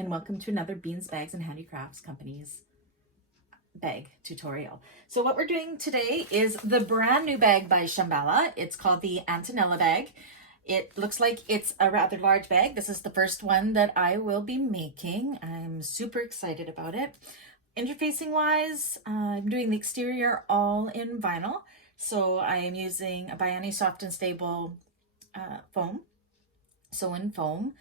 and welcome to another Beans, Bags, and Handicrafts Company's bag tutorial. So what we're doing today is the brand new bag by Shamballa. It's called the Antonella bag. It looks like it's a rather large bag. This is the first one that I will be making. I'm super excited about it. Interfacing wise, I'm doing the exterior all in vinyl. So I am using a Bayani Soft and Stable foam, sew-in foam.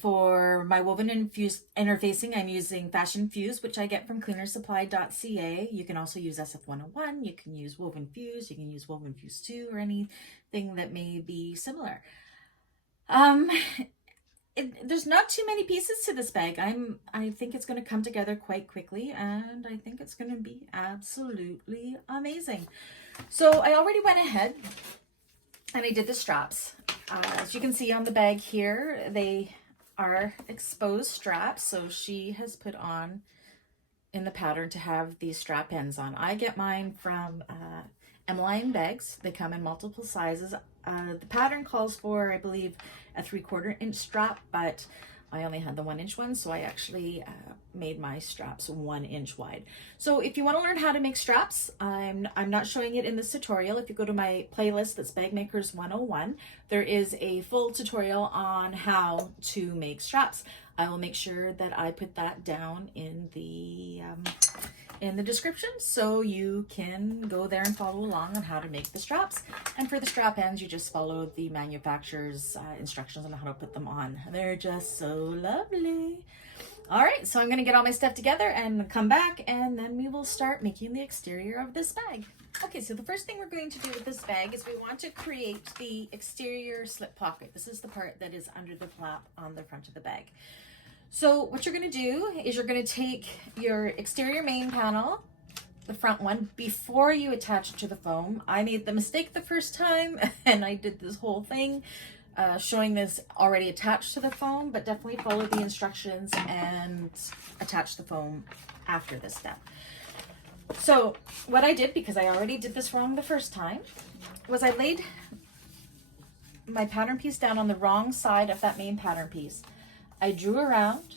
For my woven infused interfacing, I'm using Fashion Fuse, which I get from cleanersupply.ca. You can also use SF101, you can use Woven Fuse, you can use Woven Fuse 2, or anything that may be similar. There's not too many pieces to this bag. I think it's going to come together quite quickly, and I think it's going to be absolutely amazing. So I already went ahead and I did the straps. As you can see on the bag here, they are exposed straps. So she has put on in the pattern to have these strap ends on. I get mine from M-line bags. They come in multiple sizes. The pattern calls for, I believe, a 3/4 inch strap, but I only had the 1 inch one, so I actually made my straps 1 inch wide. So if you want to learn how to make straps, I'm not showing it in this tutorial. If you go to my playlist that's Bag Makers 101, there is a full tutorial on how to make straps. I will make sure that I put that down in the description, so you can go there and follow along on how to make the straps. And for the strap ends, you just follow the manufacturer's instructions on how to put them on. They're just so lovely. All right, so I'm going to get all my stuff together and come back, and then we will start making the exterior of this bag. Okay, so the first thing we're going to do with this bag is we want to create the exterior slip pocket. This is the part that is under the flap on the front of the bag. So what you're going to do is you're going to take your exterior main panel, the front one, before you attach it to the foam. I made the mistake the first time and I did this whole thing showing this already attached to the foam, but definitely follow the instructions and attach the foam after this step. So what I did, because I already did this wrong the first time, was I laid my pattern piece down on the wrong side of that main pattern piece. I drew around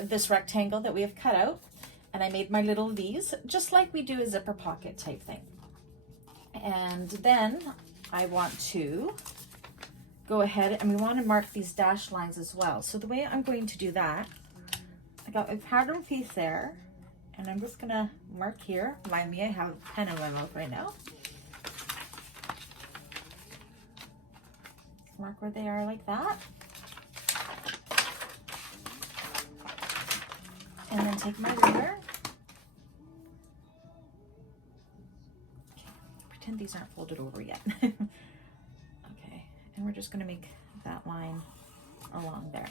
this rectangle that we have cut out, and I made my little V's, just like we do a zipper pocket type thing. And then I want to go ahead and we want to mark these dashed lines as well. So the way I'm going to do that, I got my pattern piece there, and I'm just gonna mark here. Remind me, I have a pen in my mouth right now. Mark where they are like that. And then take my ruler. Okay, pretend these aren't folded over yet. Okay, and we're just gonna make that line along there.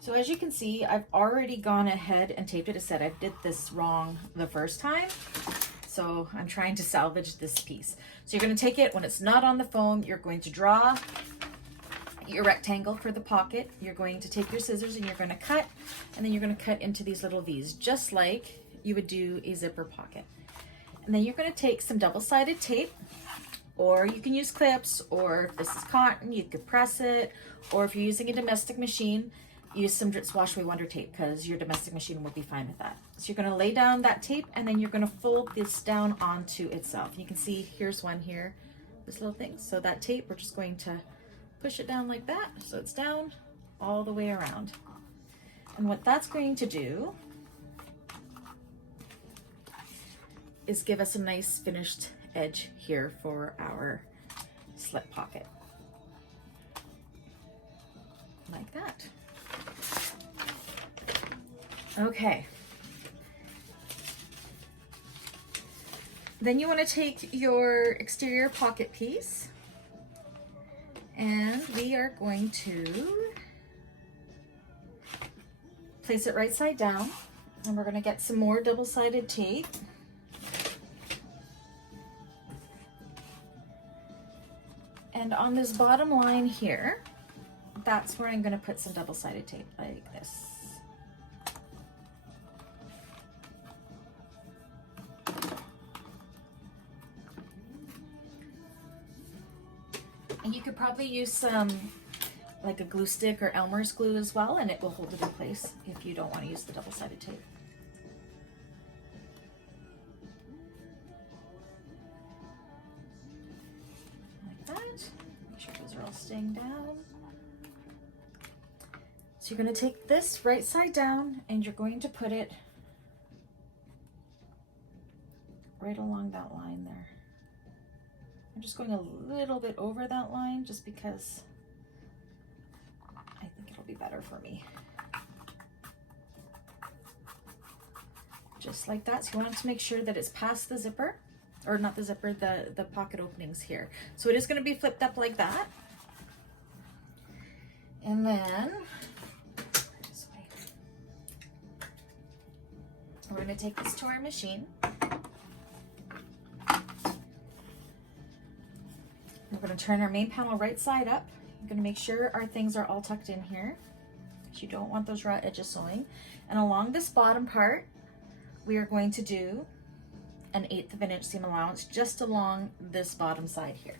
So as you can see, I've already gone ahead and taped it. As I said, I did this wrong the first time, so I'm trying to salvage this piece. So you're gonna take it, when it's not on the foam, you're going to draw your rectangle for the pocket. You're going to take your scissors and you're going to cut, and then you're going to cut into these little V's, just like you would do a zipper pocket. And then you're going to take some double-sided tape, or you can use clips, or if this is cotton, you could press it, or if you're using a domestic machine, use some Dritz Wash Away Wonder Tape, because your domestic machine will be fine with that. So you're going to lay down that tape, and then you're going to fold this down onto itself. You can see here's one here, this little thing. So that tape, we're just going to push it down like that, so it's down all the way around. And what that's going to do is give us a nice finished edge here for our slip pocket. Like that. Okay. Then you want to take your exterior pocket piece, and we are going to place it right side down, and we're going to get some more double-sided tape. And on this bottom line here, that's where I'm going to put some double-sided tape like this. And you could probably use some like a glue stick or Elmer's glue as well, and it will hold it in place if you don't want to use the double-sided tape. Like that. Make sure those are all staying down. So you're going to take this right side down and you're going to put it right along that line there. I'm just going a little bit over that line just because I think it'll be better for me. Just like that. So you want to make sure that it's past the zipper, or not the zipper, the pocket openings here. So it is going to be flipped up like that. And then we're going to take this to our machine. We're going to turn our main panel right side up. We're going to make sure our things are all tucked in here, because you don't want those raw edges showing. And along this bottom part, we are going to do an 1/8 of an inch seam allowance just along this bottom side here.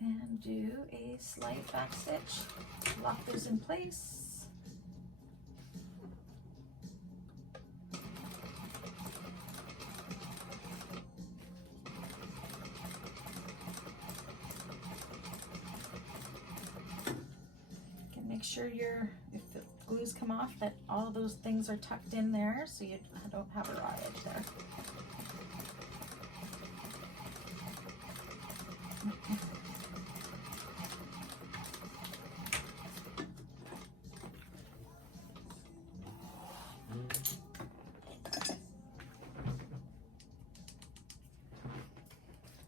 And do a slight back stitch, lock those in place. Make sure if the glues come off, that all those things are tucked in there so you don't have a raw edge there.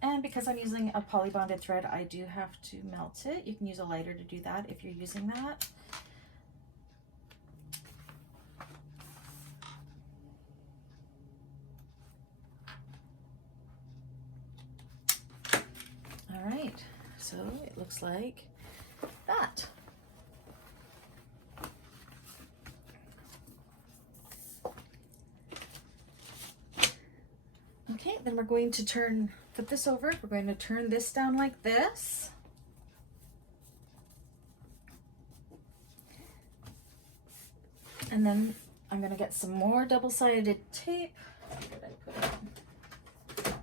And because I'm using a poly bonded thread, I do have to melt it. You can use a lighter to do that if you're using that. All right, so it looks like that. Okay, then we're going to flip this over. We're going to turn this down like this. And then I'm going to get some more double-sided tape. Where did I put it?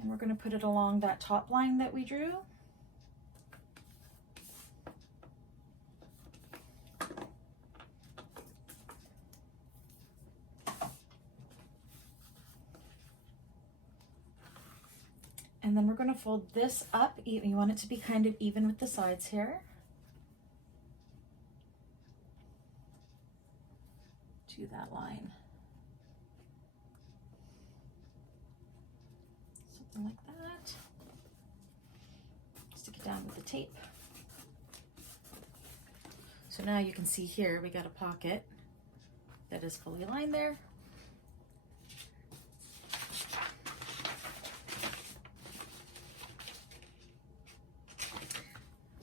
And we're going to put it along that top line that we drew. And then we're going to fold this up. You want it to be kind of even with the sides here. To that line. Something like that. Stick it down with the tape. So now you can see here we got a pocket that is fully lined there.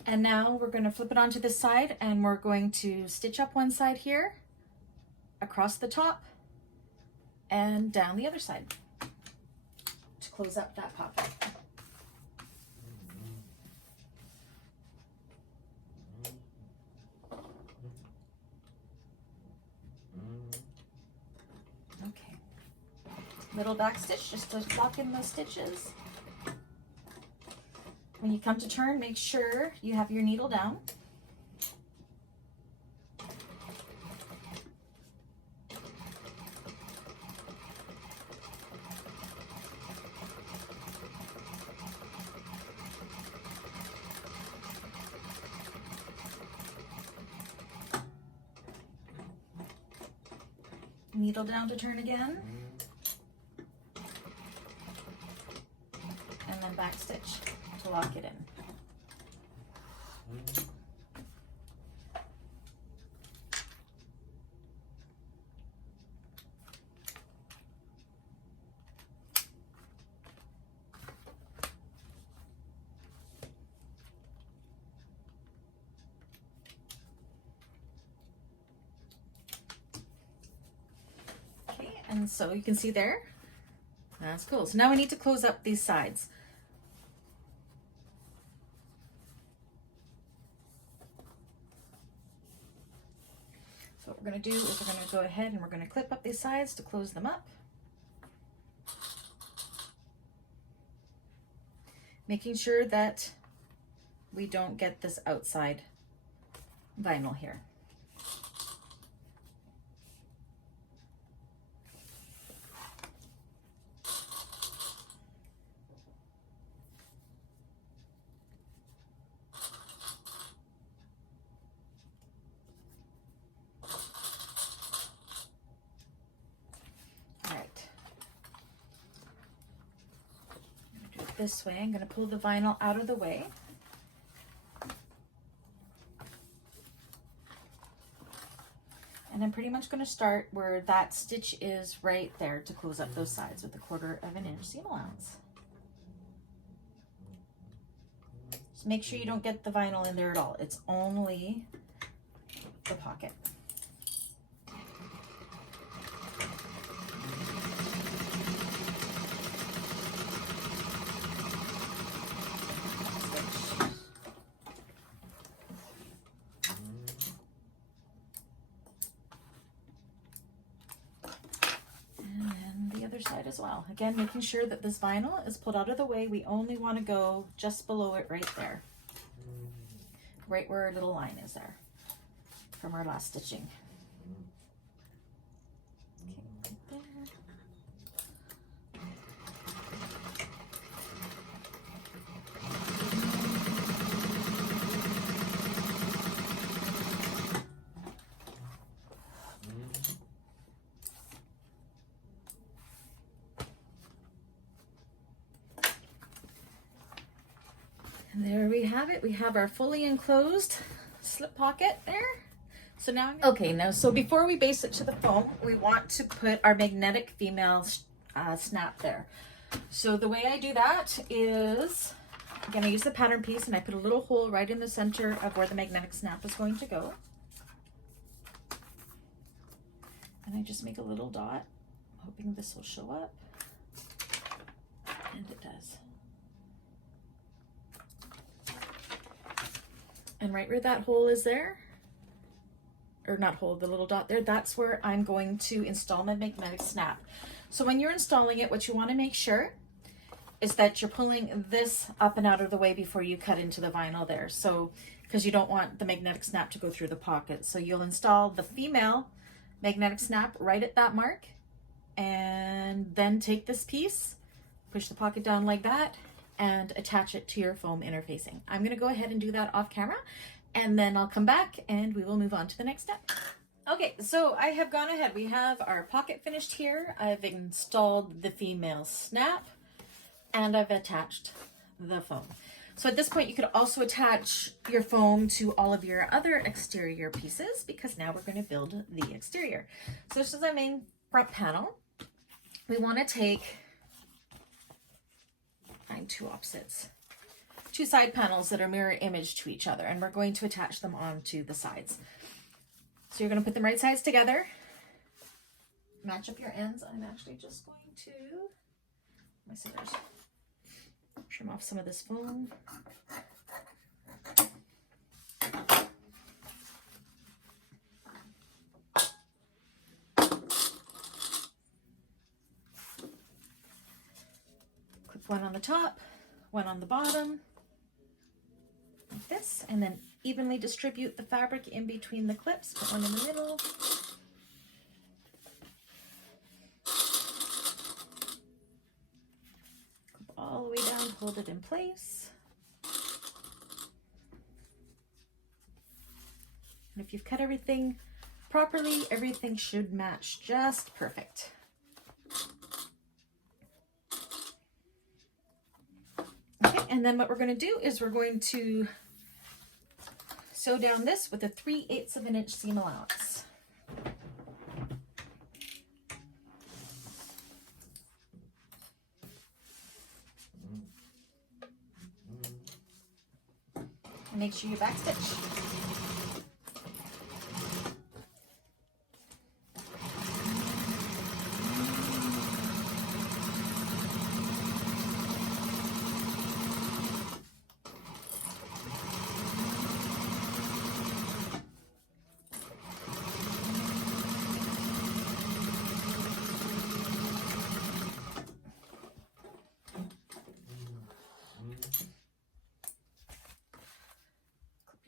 And now we're going to flip it onto this side and we're going to stitch up one side here, across the top, and down the other side to close up that pocket. Okay. Little back stitch just to lock in those stitches. When you come to turn, make sure you have your needle down. Needle down to turn again. And then back stitch to lock it in. And so you can see there, that's cool. So now we need to close up these sides. So what we're going to do is we're going to go ahead and we're going to clip up these sides to close them up. Making sure that we don't get this outside vinyl here. This way, I'm going to pull the vinyl out of the way. And I'm pretty much going to start where that stitch is right there to close up those sides with a 1/4 of an inch seam allowance. Just make sure you don't get the vinyl in there at all. It's only the pocket. Side as well. Again, making sure that this vinyl is pulled out of the way. We only want to go just below it right there. Right where our little line is there from our last stitching. Okay, right there. And there we have it. We have our fully enclosed slip pocket there. So now, so before we base it to the foam, we want to put our magnetic female snap there. So the way I do that is, again, I use the pattern piece and I put a little hole right in the center of where the magnetic snap is going to go. And I just make a little dot, hoping this will show up. And it does. And right where that hole is there, or not hole, the little dot there, that's where I'm going to install my magnetic snap. So when you're installing it, what you want to make sure is that you're pulling this up and out of the way before you cut into the vinyl there. So, because you don't want the magnetic snap to go through the pocket. So you'll install the female magnetic snap right at that mark, and then take this piece, push the pocket down like that, and attach it to your foam interfacing. I'm going to go ahead and do that off camera, and then I'll come back and we will move on to the next step. Okay, so I have gone ahead. We have our pocket finished here. I've installed the female snap and I've attached the foam. So at this point, you could also attach your foam to all of your other exterior pieces, because now we're going to build the exterior. So this is our main front panel. We want to take, find two opposites, two side panels that are mirror image to each other, and we're going to attach them onto the sides. So you're going to put them right sides together, match up your ends. I'm actually just going to, my scissors, trim off some of this foam. Clip one on the top, one on the bottom, like this, and then evenly distribute the fabric in between the clips. Put one in the middle. Clip all the way down, hold it in place. And if you've cut everything properly, everything should match just perfect. Okay, and then what we're going to do is we're going to sew down this with a 3/8 of an inch seam allowance. And make sure you backstitch.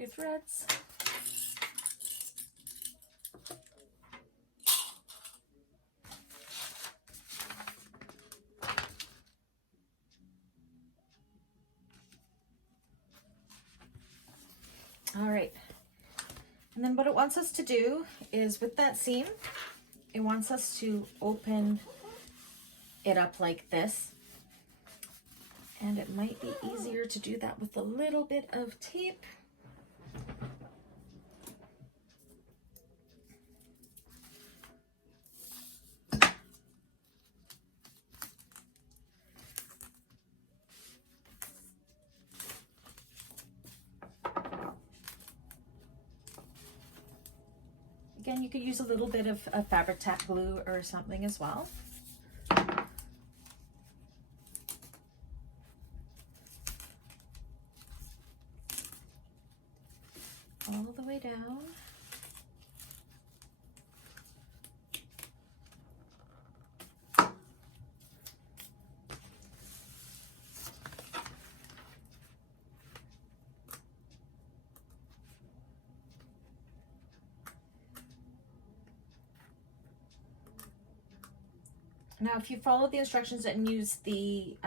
your threads. All right. And then what it wants us to do is with that seam, it wants us to open it up like this. And it might be easier to do that with a little bit of tape. Again, you could use a little bit of fabric tack glue or something as well. All the way down. Now, if you follow the instructions and use the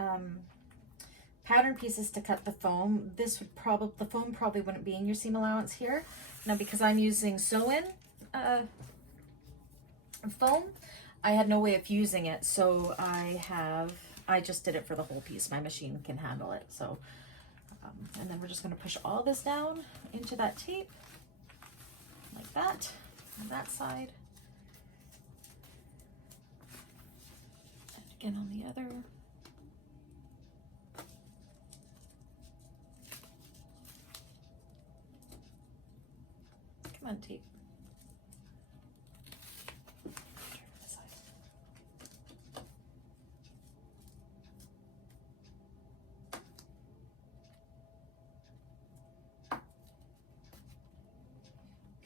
pattern pieces to cut the foam, the foam probably wouldn't be in your seam allowance here. Now, because I'm using sew-in foam, I had no way of using it, so I just did it for the whole piece. My machine can handle it. So, and then we're just going to push all this down into that tape, like that, on that side. Again on the other. Come on, tape.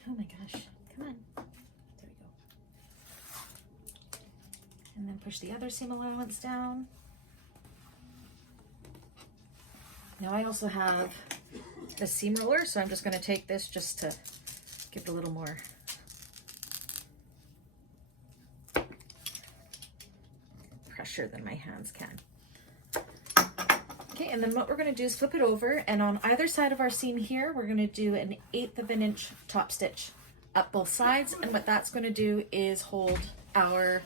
Oh my gosh, come on. There we go. And then push the other seam allowance down. Now I also have a seam roller, so I'm just going to take this just to give it a little more pressure than my hands can. Okay, and then what we're going to do is flip it over, and on either side of our seam here, we're going to do an 1/8 of an inch top stitch up both sides, and what that's going to do is hold our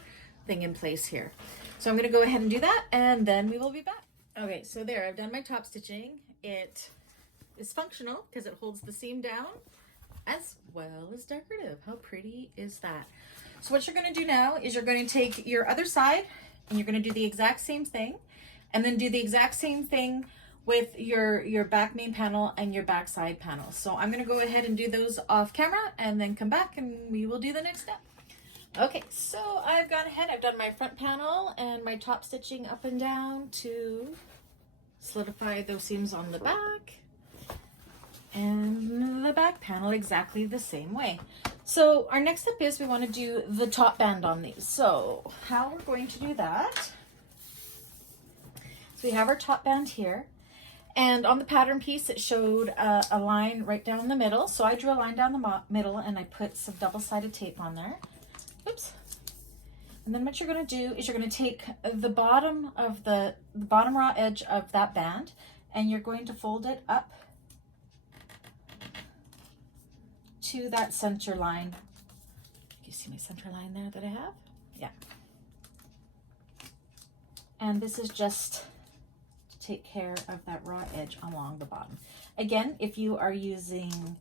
thing in place here. So I'm going to go ahead and do that, and then we will be back. Okay, so there, I've done my top stitching. It is functional because it holds the seam down as well as decorative. How pretty is that? So what you're going to do now is you're going to take your other side and you're going to do the exact same thing, and then do the exact same thing with your back main panel and your back side panel. So I'm going to go ahead and do those off camera and then come back and we will do the next step. Okay, so I've gone ahead, I've done my front panel and my top stitching up and down to solidify those seams on the back, and the back panel exactly the same way. So our next step is we want to do the top band on these. So how we're going to do that, so we have our top band here, and on the pattern piece it showed a line right down the middle. So I drew a line down the middle and I put some double-sided tape on there. Oops. And then what you're going to do is you're going to take the bottom of the bottom raw edge of that band, and you're going to fold it up to that center line. Can you see my center line there that I have? Yeah. And this is just to take care of that raw edge along the bottom. Again, if you are using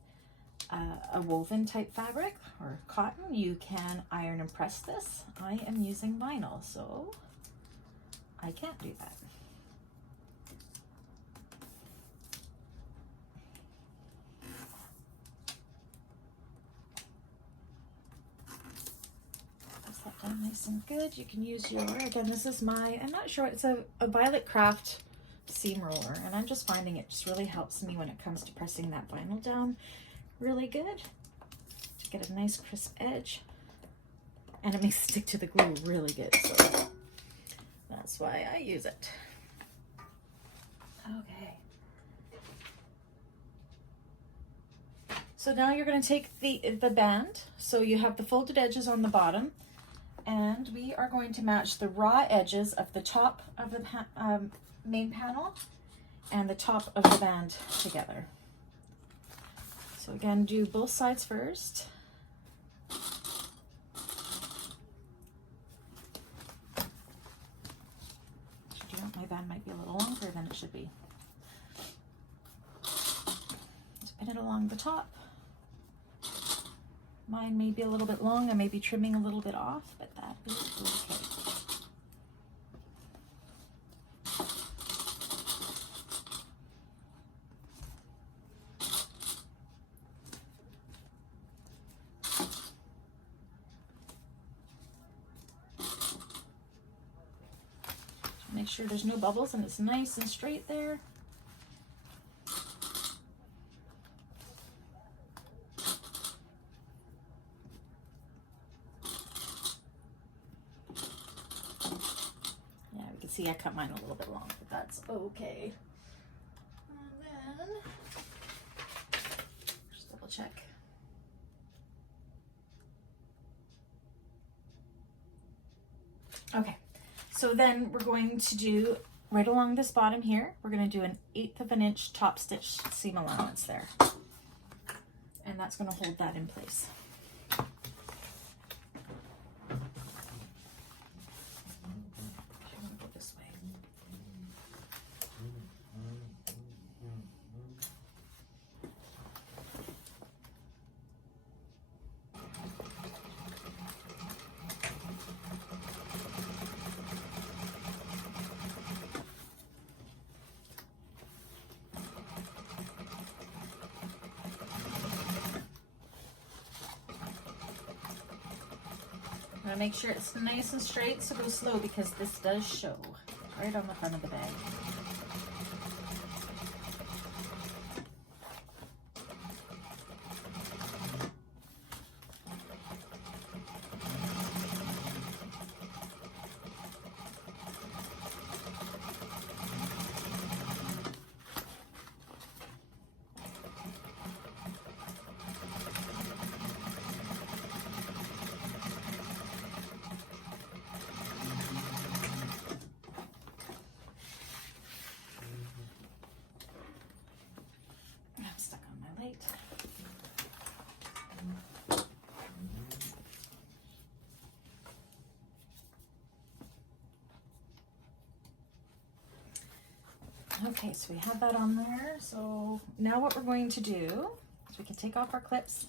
a woven type fabric or cotton, you can iron and press this. I am using vinyl, so I can't do that. Press that down nice and good. You can use your, again, this is my, I'm not sure, it's a Violet Craft seam roller, and I'm just finding it just really helps me when it comes to pressing that vinyl down really good to get a nice crisp edge, and it makes it stick to the glue really good, so that's why I use it. Okay. So now you're going to take the band, so you have the folded edges on the bottom, and we are going to match the raw edges of the top of the main panel and the top of the band together. So again, do both sides first. My band might be a little longer than it should be. Just pin it along the top. Mine may be a little bit long. I may be trimming a little bit off, but that is okay. Make sure there's no bubbles and it's nice and straight there. Yeah, we can see I cut mine a little bit long, but that's okay. And then, just double check. Okay. So then we're going to do right along this bottom here, we're going to do an 1/8 of an inch top stitch seam allowance there. And that's going to hold that in place. I'm going to go this way. Make sure it's nice and straight, so go slow because this does show right on the front of the bag. Okay, so we have that on there. So now what we're going to do is we can take off our clips.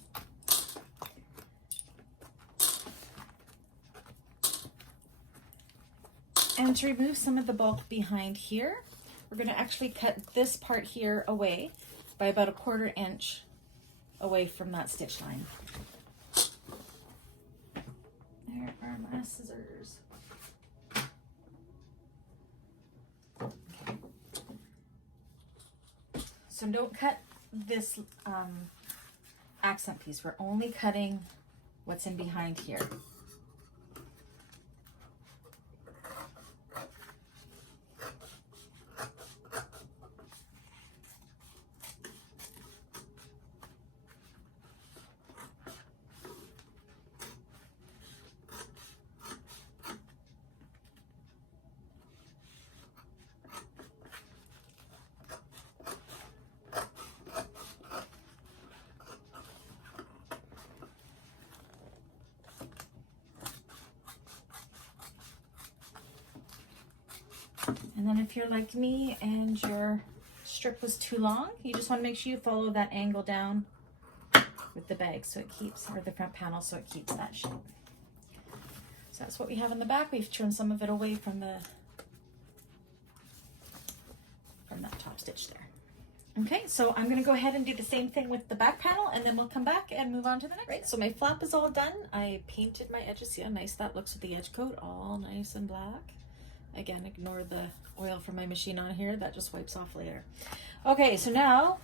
And to remove some of the bulk behind here, we're going to actually cut this part here away by about 1/4 inch away from that stitch line. There are my scissors. So don't cut this accent piece. We're only cutting what's in behind here. And then if you're like me and your strip was too long, you just want to make sure you follow that angle down with the bag so it keeps, or the front panel, so it keeps that shape. So that's what we have in the back. We've trimmed some of it away from that top stitch there. Okay, so I'm gonna go ahead and do the same thing with the back panel, and then we'll come back and move on to the next. Right, so my flap is all done. I painted my edges. See how nice that looks with the edge coat, all nice and black. Again, ignore the oil from my machine on here. That just wipes off later. Okay, so now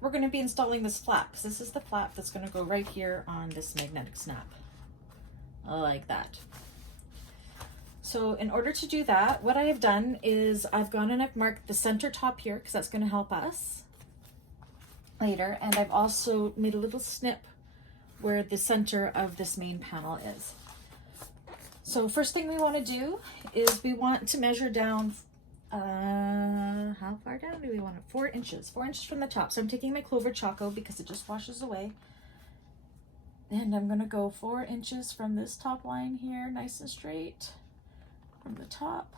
we're going to be installing this flap. This is the flap that's going to go right here on this magnetic snap. Like that. So in order to do that, what I have done is I've gone and I've marked the center top here because that's going to help us. later. And I've also made a little snip where the center of this main panel is. So first thing we want to do is we want to measure down, how far down do we want it? 4 inches, 4 inches from the top. So I'm taking my Clover Choco because it just washes away. And I'm going to go 4 inches from this top line here, nice and straight from the top.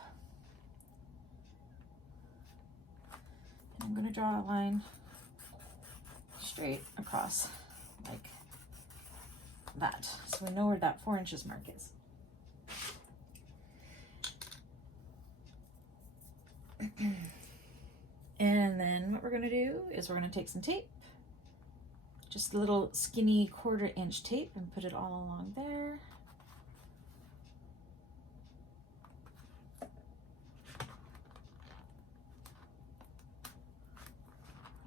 And I'm going to draw a line straight across like that. So we know where that 4 inches mark is. And then what we're going to do is we're going to take some tape, just a little skinny 1/4 inch tape, and put it all along there.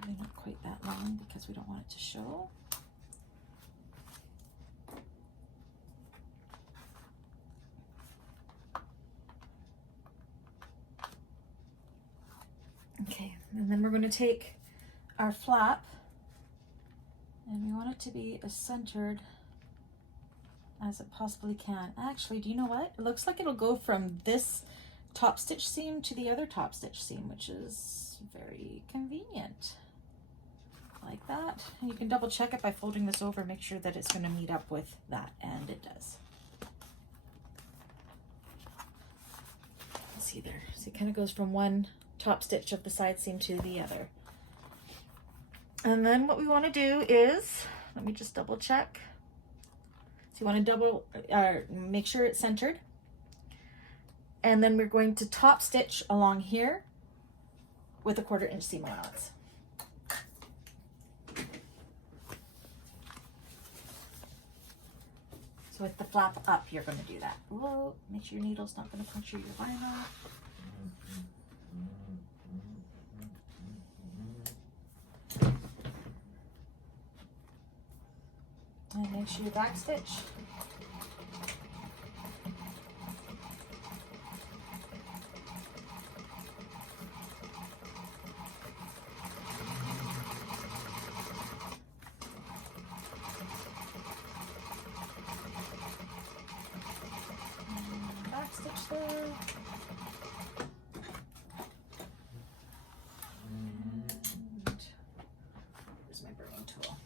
Maybe not quite that long because we don't want it to show. Okay, and then we're going to take our flap, and we want it to be as centered as it possibly can. Actually, do you know what? It looks like it'll go from this top stitch seam to the other top stitch seam, which is very convenient. Like that. And you can double check it by folding this over, make sure that it's going to meet up with that, and it does. Let's see there. So it kind of goes from one top stitch of the side seam to the other. And then what we want to do is, let me just double check. So you want to make sure it's centered. And then we're going to top stitch along here with a 1/4 inch seam allowance. So with the flap up, you're going to do that. Whoa, make sure your needle's not going to puncture your vinyl. And make sure you back stitch. And back stitch there. And here's my burning tool.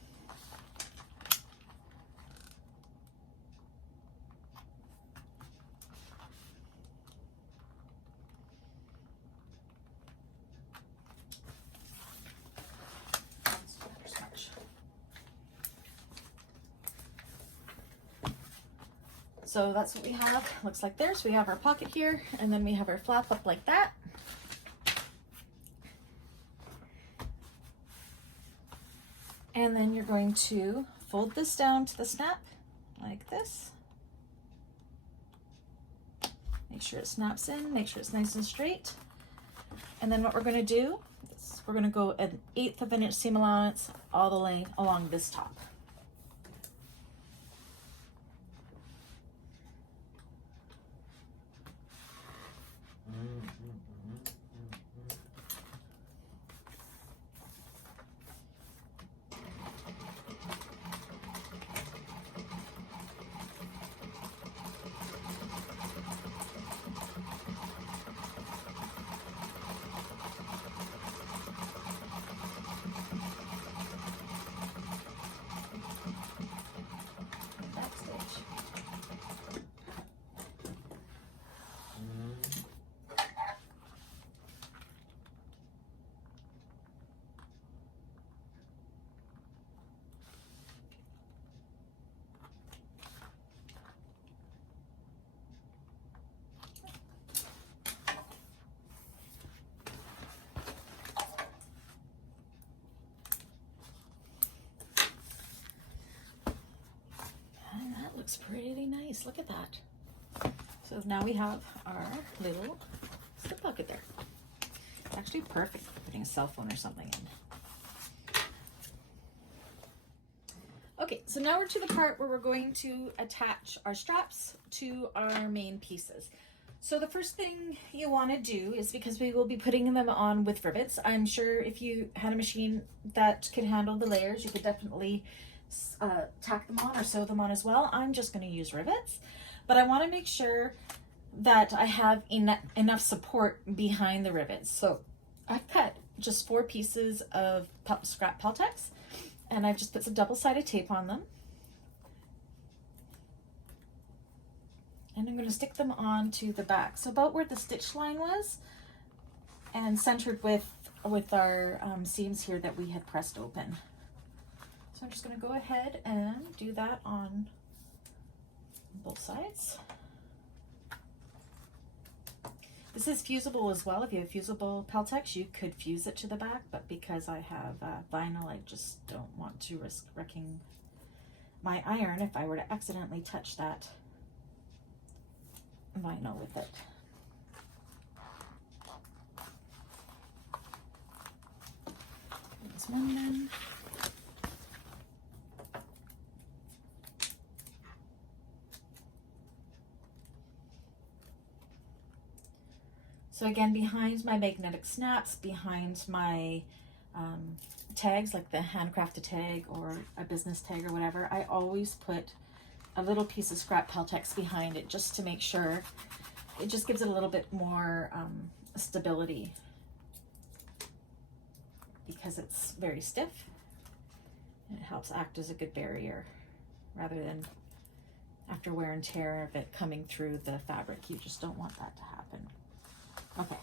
So that's what we have. Looks like there. So we have our pocket here, and then we have our flap up like that. And then you're going to fold this down to the snap like this. Make sure it snaps in, make sure it's nice and straight. And then what we're going to do is we're going to go 1/8 of an inch seam allowance all the way along this top. Looks pretty nice. Look at that. So now we have our little slip pocket there. It's actually perfect for putting a cell phone or something in. Okay, so now we're to the part where we're going to attach our straps to our main pieces. So the first thing you want to do is, because we will be putting them on with rivets, I'm sure if you had a machine that could handle the layers, you could definitely tack them on or sew them on as well. I'm just going to use rivets, but I want to make sure that I have enough support behind the rivets. So I've cut just 4 pieces of scrap Peltex, and I've just put some double-sided tape on them. And I'm going to stick them onto the back, so about where the stitch line was, and centered with our seams here that we had pressed open. So I'm just going to go ahead and do that on both sides. This is fusible as well. If you have fusible Peltex, you could fuse it to the back, but because I have vinyl, I just don't want to risk wrecking my iron if I were to accidentally touch that vinyl with it. This one then. So again, behind my magnetic snaps, behind my tags, like the handcrafted tag or a business tag or whatever, I always put a little piece of scrap Peltex behind it, just to make sure. It just gives it a little bit more stability, because it's very stiff, and it helps act as a good barrier rather than after wear and tear of it coming through the fabric. You just don't want that to happen. Okay,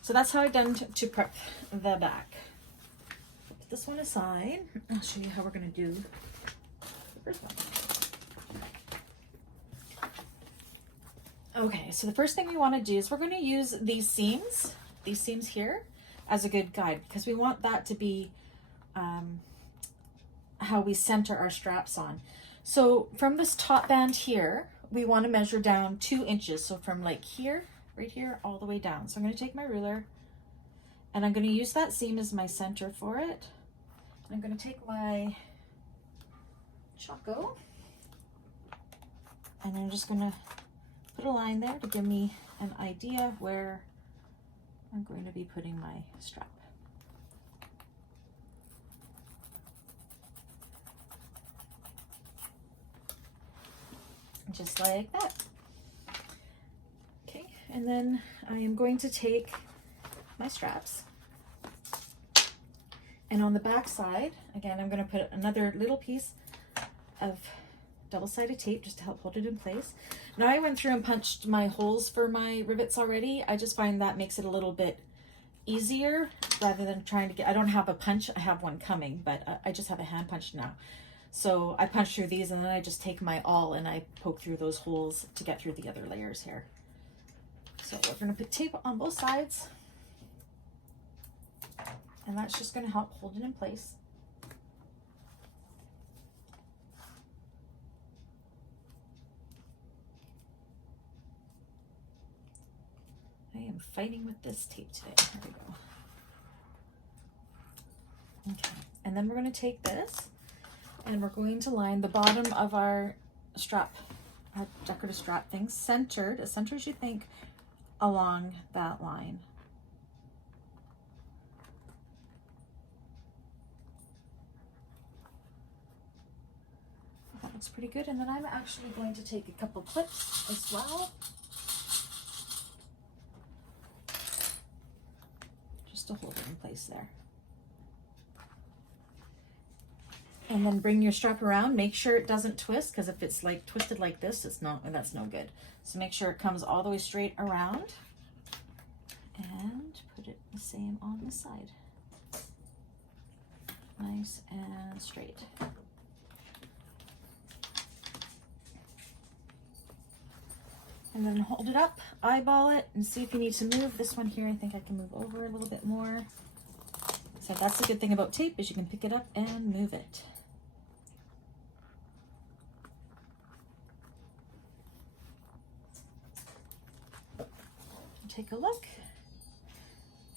so that's how I've done to prep the back. Put this one aside. I'll show you how we're going to do the first one. Okay, so the first thing we want to do is we're going to use these seams here as a good guide, because we want that to be how we center our straps on. So from this top band here, we want to measure down 2 inches. So from like here, right here, all the way down. So I'm going to take my ruler, and I'm going to use that seam as my center for it. And I'm going to take my Choco, and I'm just going to put a line there to give me an idea of where I'm going to be putting my strap. Just like that. Okay, and then I am going to take my straps, and on the back side, again, I'm going to put another little piece of double-sided tape just to help hold it in place. Now I went through and punched my holes for my rivets already. I just find that makes it a little bit easier rather than trying to get, I don't have a punch, I have one coming, but I just have a hand punch now. So I punch through these, and then I just take my awl and I poke through those holes to get through the other layers here. So we're going to put tape on both sides, and that's just going to help hold it in place. I am fighting with this tape today. There we go. Okay, and then we're going to take this, and we're going to line the bottom of our strap, our decorative strap thing, centered, as center as you think, along that line. That looks pretty good. And then I'm actually going to take a couple clips as well, just to hold it in place there. And then bring your strap around. Make sure it doesn't twist, because if it's like twisted like this, that's no good. So make sure it comes all the way straight around, and put it the same on the side. Nice and straight. And then hold it up, eyeball it, and see if you need to move. This one here, I think I can move over a little bit more. So that's the good thing about tape, is you can pick it up and move it. Take a look,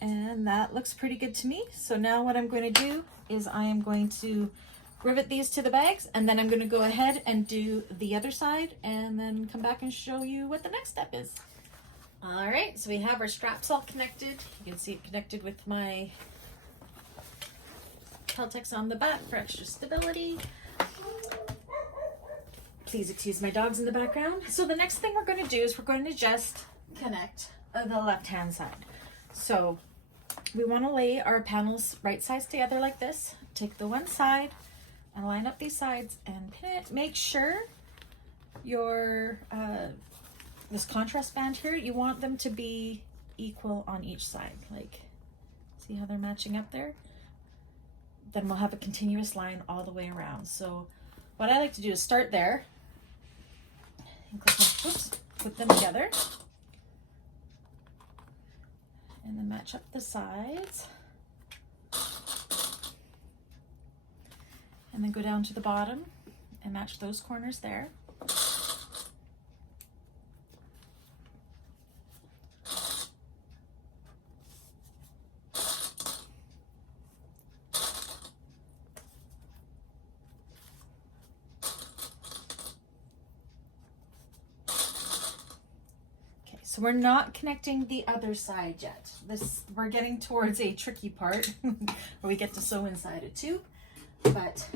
and that looks pretty good to me. So now what I'm going to do is I am going to rivet these to the bags, and then I'm going to go ahead and do the other side, and then come back and show you what the next step is. All right, so we have our straps all connected. You can see it connected with my Peltex on the back for extra stability. Please excuse my dogs in the background. So the next thing we're going to do is we're going to just connect the left-hand side. So we want to lay our panels right sides together like this. Take the one side and line up these sides and pin it. Make sure your this contrast band here, you want them to be equal on each side. Like, see how they're matching up there? Then we'll have a continuous line all the way around. So what I like to do is start there and click them, oops, put them together and then match up the sides and then go down to the bottom and match those corners there. So we're not connecting the other side yet. We're getting towards a tricky part where we get to sew inside it too, but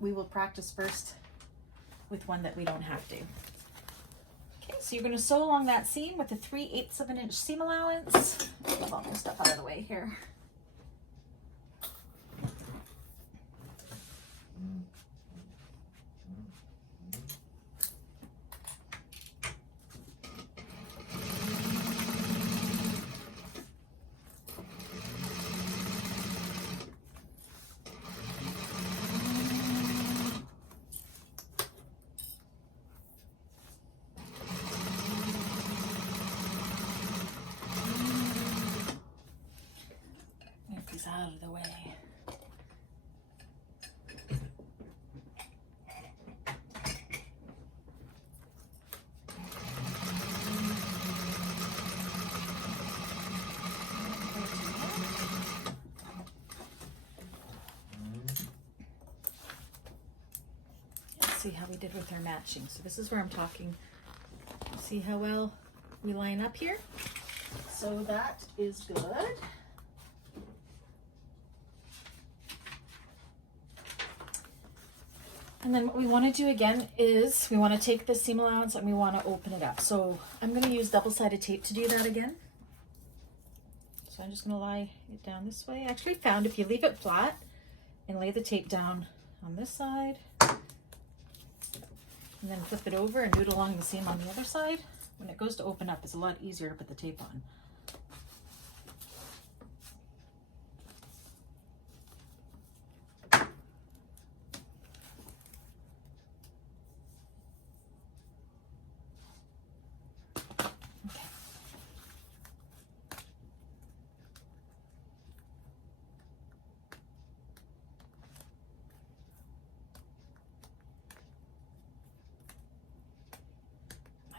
we will practice first with one that we don't have to. Okay, so you're going to sew along that seam with a 3/8 of an inch seam allowance. Move all my stuff out of the way here. Out of the way. Let's see how we did with our matching. So this is where I'm talking. See how well we line up here? So that is good. And then what we want to do again is we want to take the seam allowance and we want to open it up. So I'm going to use double-sided tape to do that again. So I'm just going to lie it down this way. I actually found if you leave it flat and lay the tape down on this side and then flip it over and do it along the seam on the other side, when it goes to open up, it's a lot easier to put the tape on.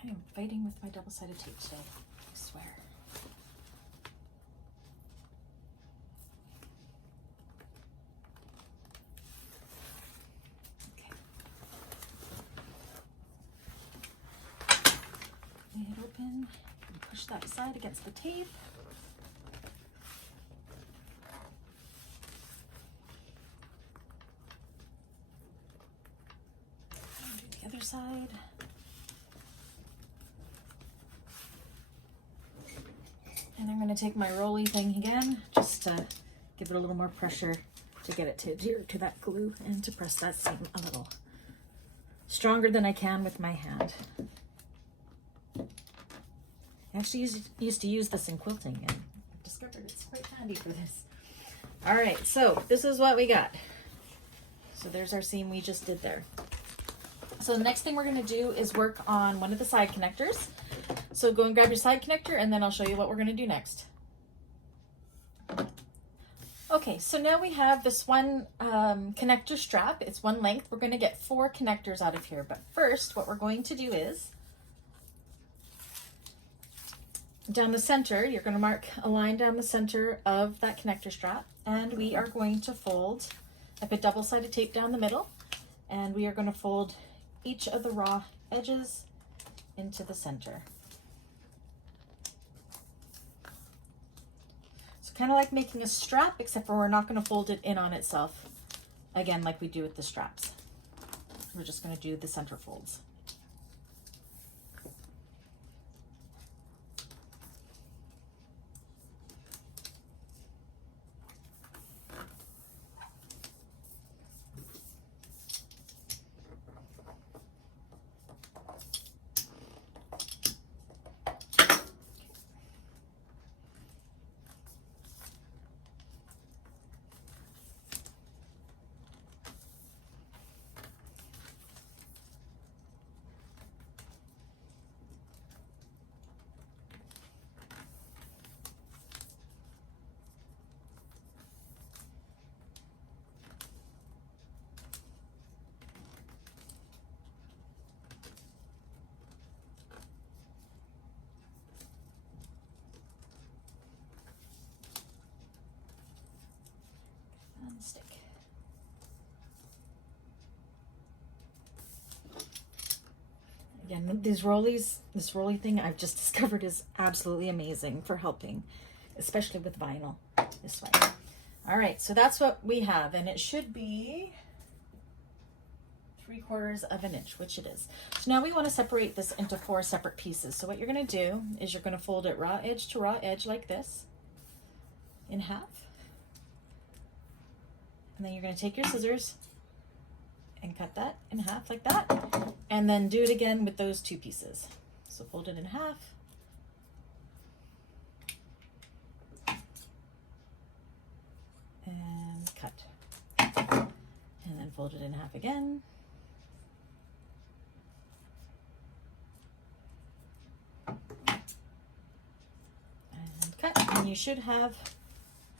I am fighting with my double-sided tape today, I swear. Okay. Lay it open and push that side against the tape. And do the other side. And I'm going to take my rolly thing again, just to give it a little more pressure to get it to adhere to that glue and to press that seam a little stronger than I can with my hand. I actually used to use this in quilting and I've discovered it's quite handy for this. All right, so this is what we got. So there's our seam we just did there. So the next thing we're going to do is work on one of the side connectors. So go and grab your side connector and then I'll show you what we're going to do next. Okay, so now we have this one connector strap. It's one length. We're going to get 4 connectors out of here. But first, what we're going to do is down the center, you're going to mark a line down the center of that connector strap. And we are going to fold, I put double-sided tape down the middle, and we are going to fold each of the raw edges into the center. kind of like making a strap, except for we're not going to fold it in on itself again like we do with the straps. We're just going to do the center folds. Stick. Again, these rollies, this rolly thing I've just discovered is absolutely amazing for helping, especially with vinyl this way. All right, so that's what we have, and it should be 3/4 of an inch, which it is. So now we want to separate this into 4 separate pieces. So what you're going to do is you're going to fold it raw edge to raw edge like this in half. And then you're going to take your scissors and cut that in half like that. And then do it again with those 2 pieces. So fold it in half. And cut. And then fold it in half again. And cut. And you should have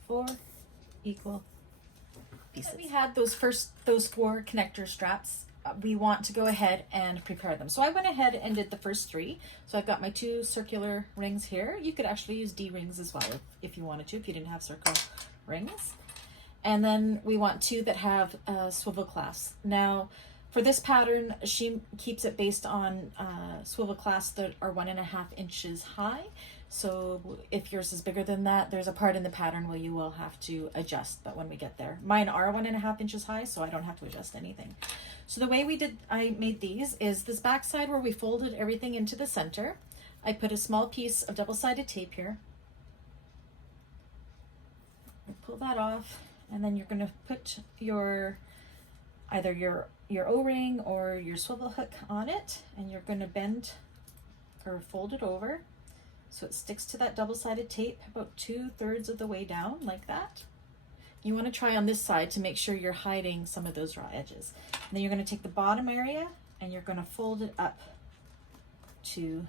4 equal pieces. We had those 4 connector straps. We want to go ahead and prepare them. So I went ahead and did the first 3. So I've got my 2 circular rings here. You could actually use D rings as well if you wanted to, if you didn't have circle rings. And then we want 2 that have swivel clasps. Now for this pattern, she keeps it based on swivel clasps that are 1.5 inches high. So if yours is bigger than that, there's a part in the pattern where you will have to adjust, but when we get there. Mine are 1.5 inches high, so I don't have to adjust anything. So the way I made these is this back side where we folded everything into the center. I put a small piece of double-sided tape here. Pull that off, and then you're going to put either your O-ring or your swivel hook on it, and you're going to bend or fold it over so it sticks to that double-sided tape about 2/3 of the way down like that. You want to try on this side to make sure you're hiding some of those raw edges. And then you're going to take the bottom area and you're going to fold it up to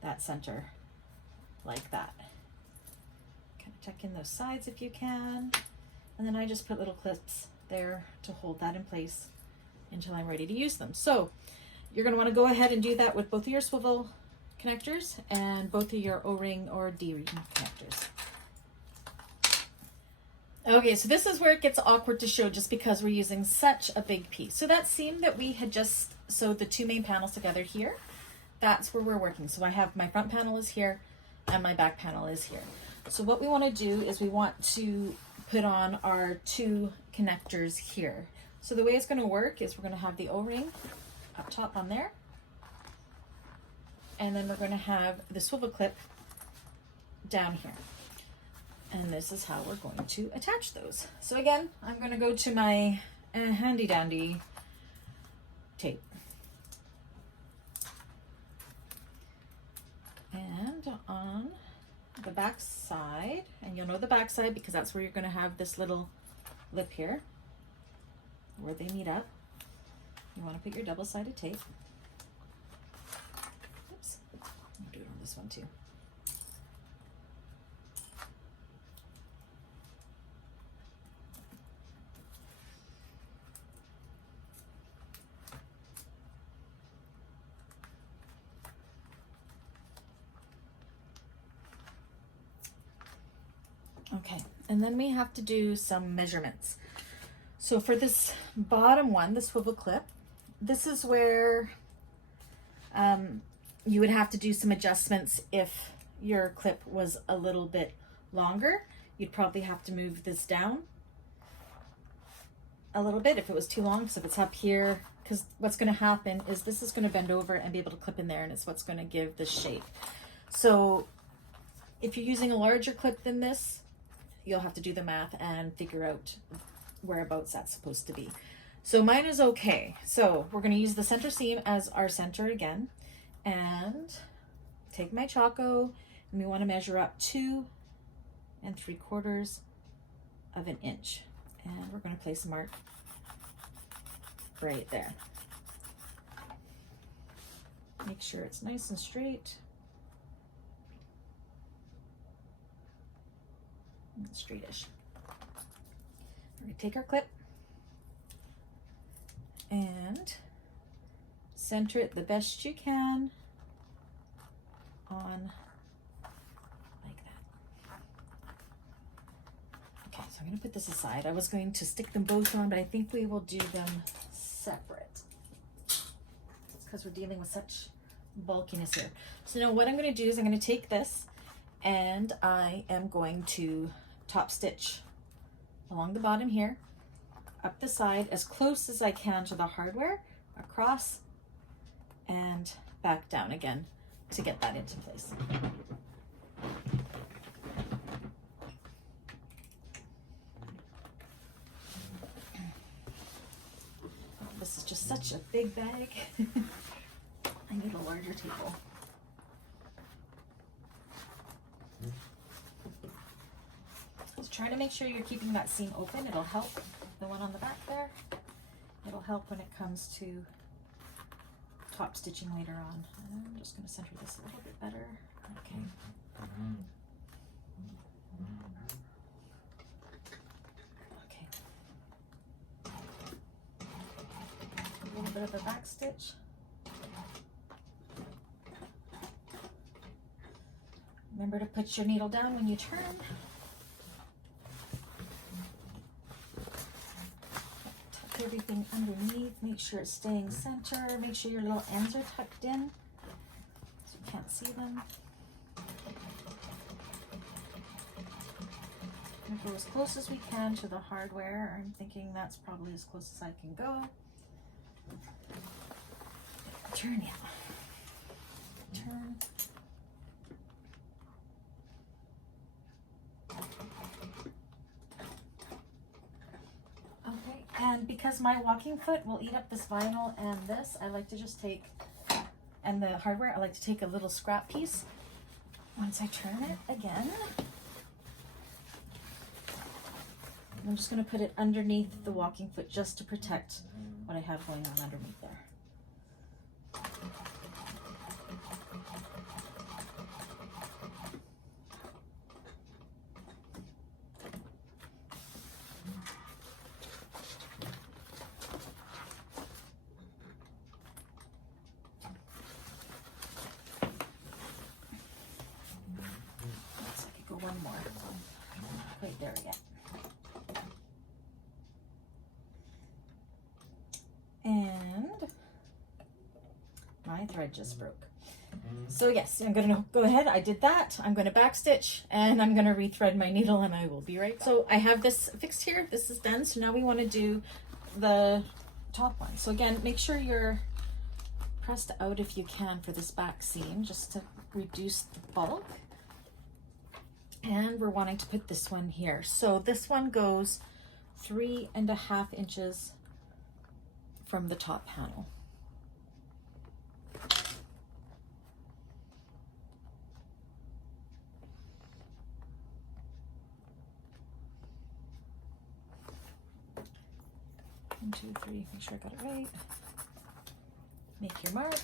that center like that. Kind of tuck in those sides if you can. And then I just put little clips there to hold that in place until I'm ready to use them. So you're going to want to go ahead and do that with both of your swivel connectors and both of your O-ring or D-ring connectors. Okay, so this is where it gets awkward to show just because we're using such a big piece. So that seam that we had just sewed the 2 main panels together here, that's where we're working. So I have my front panel is here and my back panel is here. So what we want to do is we want to put on our 2 connectors here. So the way it's going to work is we're going to have the O-ring up top on there. And then we're going to have the swivel clip down here. And this is how we're going to attach those. So again, I'm going to go to my handy dandy tape. And on the back side, and you'll know the back side because that's where you're going to have this little lip here where they meet up. You want to put your double-sided tape. Oops, I'll do it on this one too. Okay, and then we have to do some measurements. So for this bottom one, the swivel clip, this is where you would have to do some adjustments if your clip was a little bit longer. you'd probably have to move this down a little bit if it was too long. So if it's up here, because what's going to happen is this is going to bend over and be able to clip in there, and it's what's going to give this shape. So if you're using a larger clip than this, you'll have to do the math and figure out whereabouts that's supposed to be. So mine is okay. So we're going to use the center seam as our center again, and take my Choco, and we want to measure up 2 3/4 of an inch. And we're going to place a mark right there. Make sure it's nice and straight. And straightish. We're going to take our clip and center it the best you can on like that. Okay, so I'm going to put this aside. I was going to stick them both on, but I think we will do them separate. It's because we're dealing with such bulkiness here. So now what I'm going to do is I'm going to take this and I am going to top stitch along the bottom here, up the side as close as I can to the hardware, across and back down again to get that into place. Oh, this is just such a big bag. I need a larger table. Just try to make sure you're keeping that seam open. It'll help. The one on the back there, it'll help when it comes to top stitching later on. I'm just going to center this a little bit better. Okay. Okay. A little bit of a back stitch. Remember to put your needle down when you turn. Tuck everything underneath. Make sure it's staying center. Make sure your little ends are tucked in so you can't see them. We'll go as close as we can to the hardware. I'm thinking that's probably as close as I can go. Turn it. Turn. Okay, and because my walking foot will eat up this vinyl and this, I like to just take, and the hardware, I like to take a little scrap piece. Once I turn it again, I'm just going to put it underneath the walking foot just to protect what I have going on underneath there. Looks like I could go one more. I'm not quite there yet. And my thread just broke. So yes, I'm going to go ahead. I did that. I'm going to back stitch and I'm going to rethread my needle and I will be right back. So I have this fixed here. This is done. So now we want to do the top one. So again, make sure you're pressed out if you can for this back seam just to reduce the bulk. And we're wanting to put this one here. So this one goes 3.5 inches from the top panel. One, two, three, make sure I got it right. Make your mark.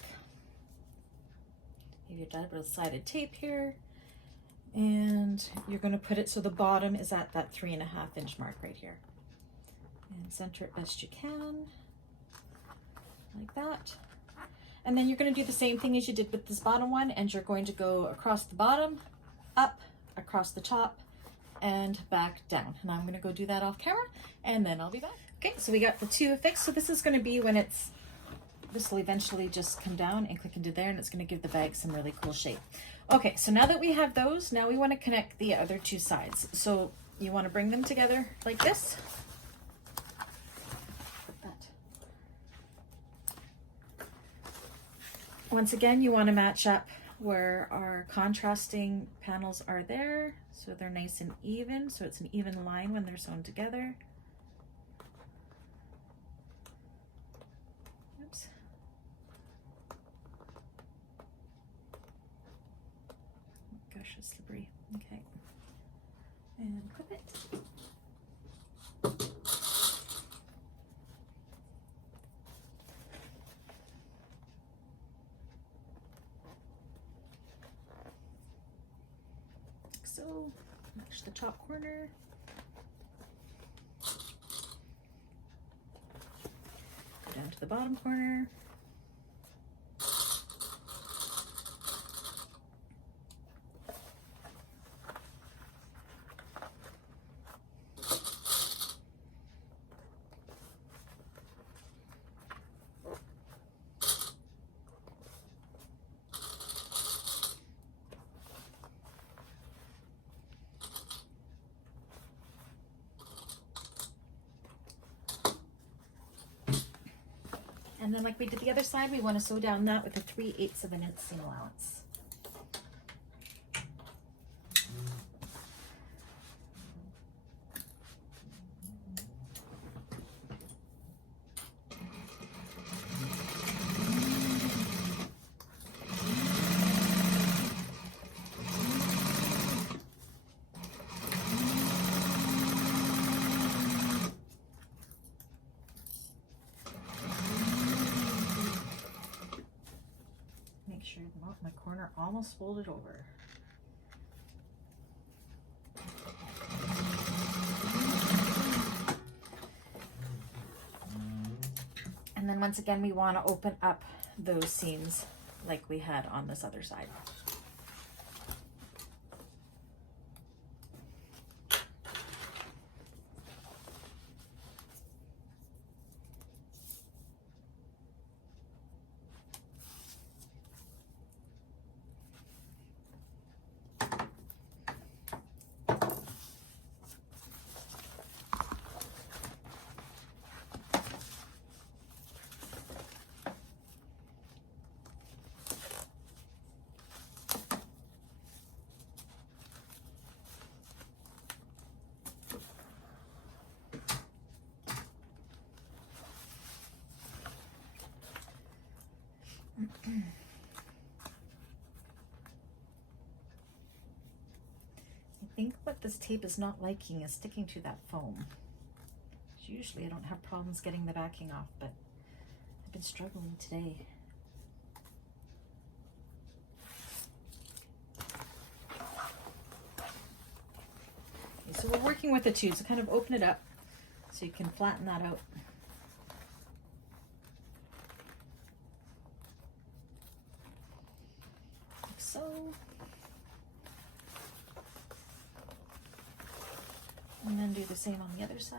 You have your double-sided tape here. And you're going to put it so the bottom is at that 3.5 inch mark right here. And center it best you can. Like that. And then you're going to do the same thing as you did with this bottom one, and you're going to go across the bottom, up, across the top, and back down. And I'm going to go do that off camera, and then I'll be back. Okay, so we got the two fixed. So this is going to be when it's, this will eventually just come down and click into there, and it's going to give the bag some really cool shape. Okay, so now that we have those, now we want to connect the other two sides. So you want to bring them together like this. Once again, you want to match up where our contrasting panels are there, so they're nice and even, so it's an even line when they're sewn together. Oops. Gosh, it's slippery. Okay. And clip it. So, match the top corner. Go down to the bottom corner. And then like we did the other side, we want to sew down that with a 3/8 of an inch seam allowance. Make sure my corner almost folded over. And then once again, we want to open up those seams like we had on this other side. I think what this tape is not liking is sticking to that foam. Usually I don't have problems getting the backing off, but I've been struggling today. Okay, so we're working with the tube, so kind of open it up so you can flatten that out. Like so. And then do the same on the other side.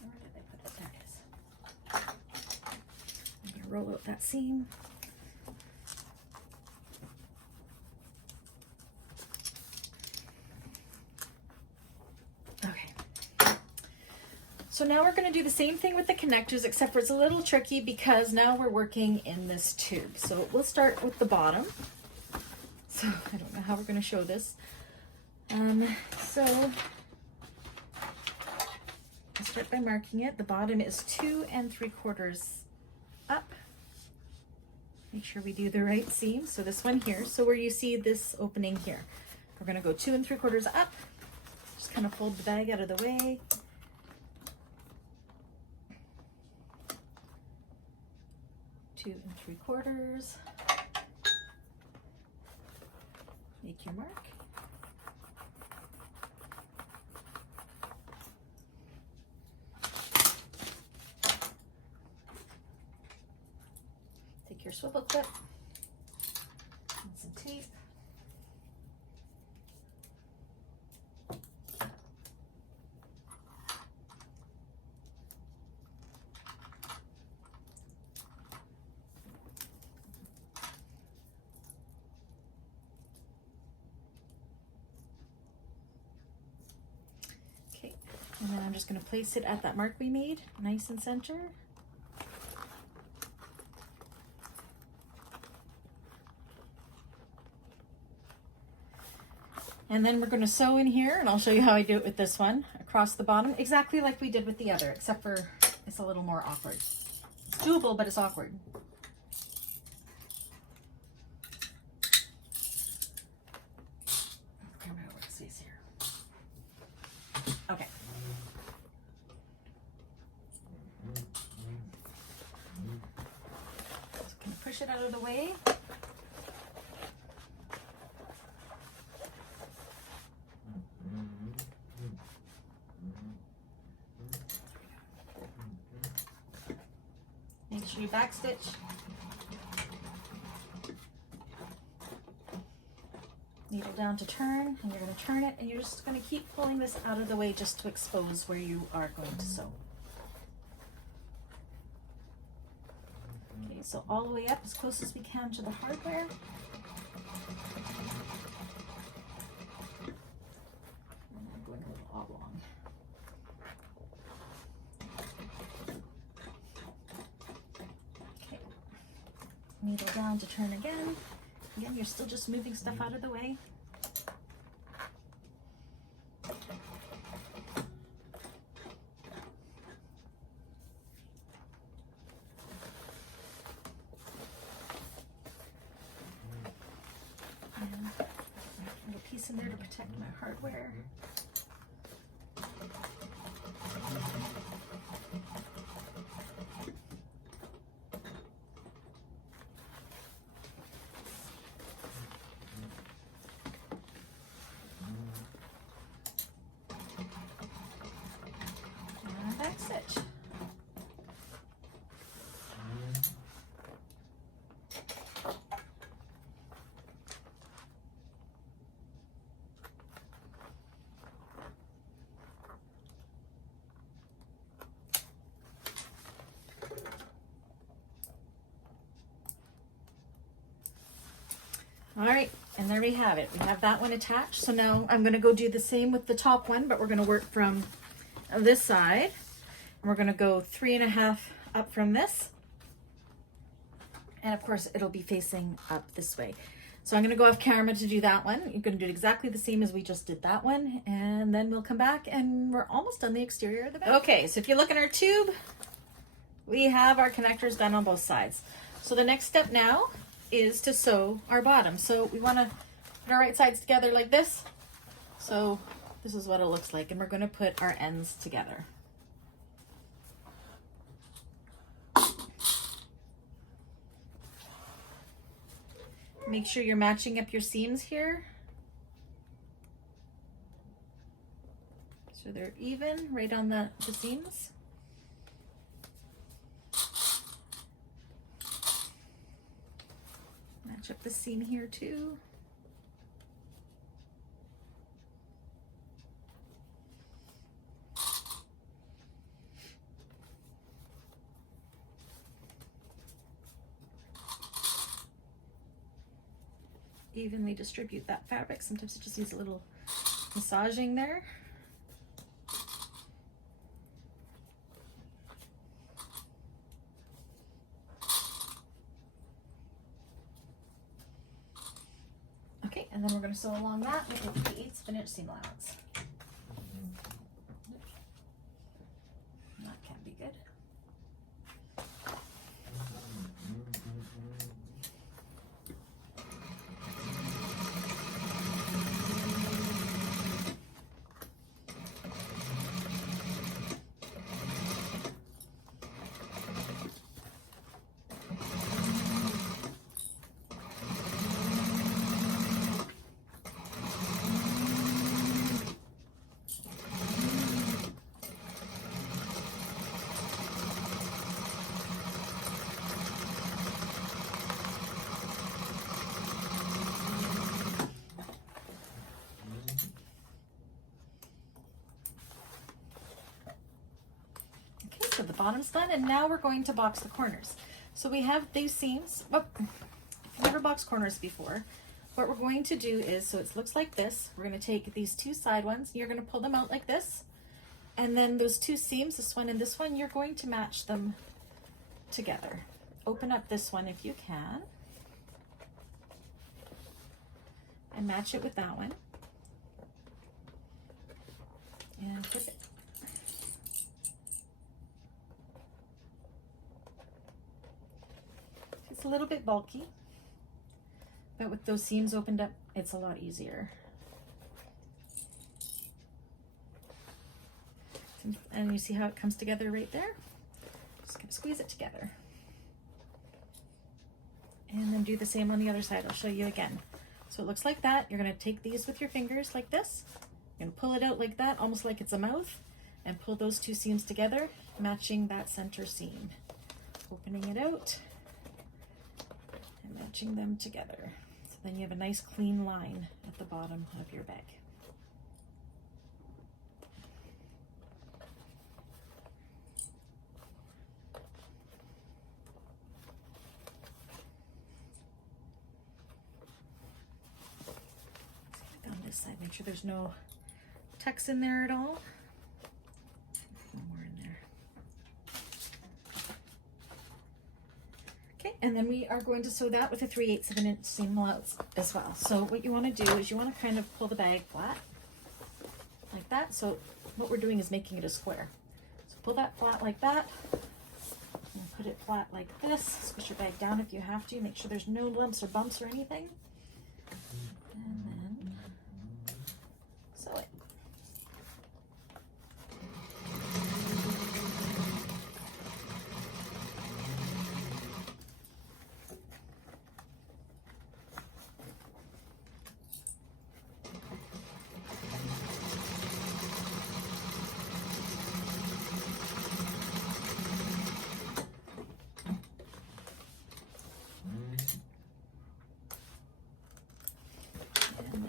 Where did I put it? There it is. I'm going to roll out that seam. So now we're going to do the same thing with the connectors, except for it's a little tricky because now we're working in this tube. So we'll start with the bottom. So I don't know how we're going to show this. So I'll start by marking it. The bottom is 2 3/4 up. Make sure we do the right seam. So this one here. So where you see this opening here, we're going to go 2 3/4 up. Just kind of fold the bag out of the way. 2 3/4. Make your mark. Take your swivel clip and some tape. And then I'm just going to place it at that mark we made, nice and center. And then we're going to sew in here, and I'll show you how I do it with this one, across the bottom, exactly like we did with the other, except for it's a little more awkward. It's doable, but it's awkward. Okay. Just gonna push it out of the way. Make sure you backstitch. Needle down to turn, and you're going to turn it, and you're just going to keep pulling this out of the way just to expose where you are going to sew. Okay, so all the way up as close as we can to the hardware. And I'm going a little oblong. Okay, needle down to turn again. Again, you're still just moving stuff out of the way. And a little piece in there to protect my hardware. Stitch. All right, and there we have it. We have that one attached. So now I'm going to go do the same with the top one, but we're going to work from this side. We're going to go 3.5 up from this. And of course, it'll be facing up this way. So I'm going to go off camera to do that one. You're going to do exactly the same as we just did that one. And then we'll come back and we're almost done the exterior of the bag. Okay, so if you look in our tube, we have our connectors done on both sides. So the next step now is to sew our bottom. So we want to put our right sides together like this. So this is what it looks like. And we're going to put our ends together. Make sure you're matching up your seams here. So they're even right on the seams. Match up the seam here too. Evenly distribute that fabric. Sometimes it just needs a little massaging there. Okay, and then we're going to sew along that with the 1/8 of an inch seam allowance. That can be good. So the bottom's done, and now we're going to box the corners. So we have these seams. Oh, if you've never boxed corners before, what we're going to do is, so it looks like this, we're going to take these two side ones, you're going to pull them out like this, And then those two seams, this one and this one, you're going to match them together. Open up this one if you can. And match it with that one. And flip it. It's a little bit bulky, but with those seams opened up, it's a lot easier. And you see how it comes together right there? Just gonna squeeze it together. And then do the same on the other side. I'll show you again. So it looks like that. You're gonna take these with your fingers like this. You're gonna pull it out like that, almost like it's a mouth, and pull those two seams together, matching that center seam. Opening it out and matching them together. So then you have a nice clean line at the bottom of your bag. On this side, make sure there's no tucks in there at all. No more in there. Okay, and then we are going to sew that with a 3/8 of an inch seam allowance as well. So what you want to do is you want to kind of pull the bag flat like that. So what we're doing is making it a square. So pull that flat like that and put it flat like this. Squish your bag down if you have to. Make sure there's no lumps or bumps or anything. And then sew it.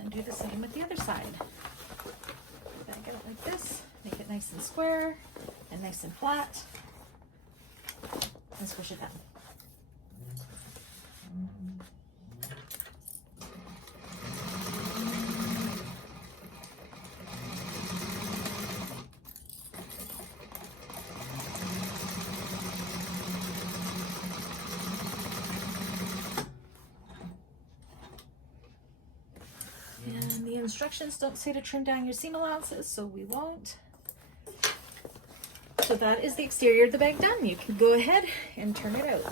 Do the same with the other side. Bag it up like this, make it nice and square and nice and flat, and squish it down. Instructions don't say to trim down your seam allowances, so we won't. So that is the exterior of the bag done. You can go ahead and turn it out.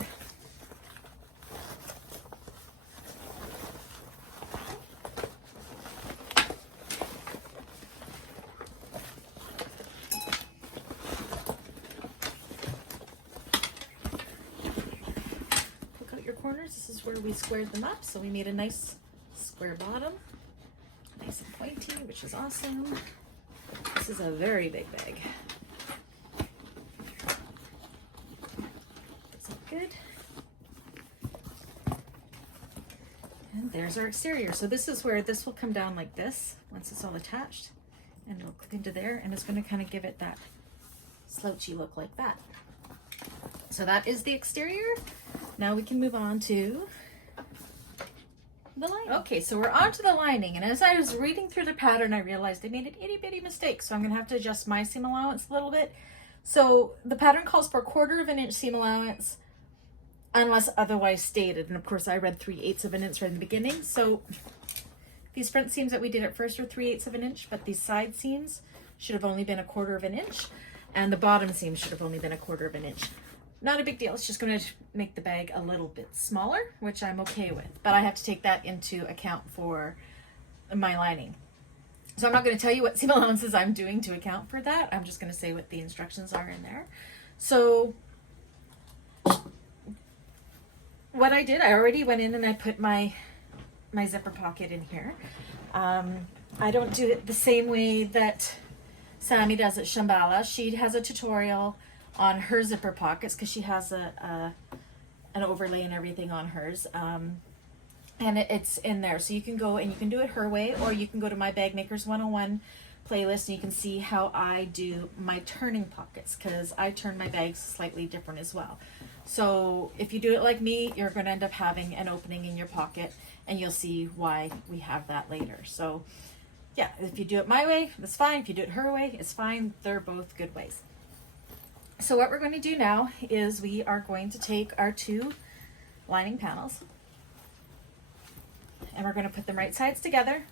Poke out your corners. This is where we squared them up, so we made a nice square bottom. Nice and pointy, which is awesome. This is a very big bag. Does look good. And there's our exterior. So this is where this will come down like this once it's all attached, and it'll clip into there, and it's going to kind of give it that slouchy look like that. So that is the exterior. Now we can move on to the lining. Okay, so we're on to the lining, and as I was reading through the pattern, I realized I made an itty bitty mistake, so I'm gonna have to adjust my seam allowance a little bit. So the pattern calls for 1/4 of an inch seam allowance unless otherwise stated, and of course I read 3/8 of an inch right in the beginning. So these front seams that we did at first were 3/8 of an inch, but these side seams should have only been 1/4 of an inch, and the bottom seam should have only been 1/4 of an inch. Not a big deal. It's just going to make the bag a little bit smaller, which I'm okay with. But I have to take that into account for my lining. So I'm not going to tell you what seam allowances I'm doing to account for that. I'm just going to say what the instructions are in there. So what I did, I already went in and I put my zipper pocket in here. I don't do it the same way that Sammy does at Shamballa. She has a tutorial on her zipper pockets because she has an overlay and everything on hers, and it's in there, so you can go and you can do it her way, or you can go to my Bag Makers 101 playlist and you can see how I do my turning pockets, because I turn my bags slightly different as well. So if you do it like me, you're going to end up having an opening in your pocket, and you'll see why we have that later. So yeah, if you do it my way, that's fine. If you do it her way, it's fine. They're both good ways. So what we're going to do now is we are going to take our 2 lining panels and we're going to put them right sides together,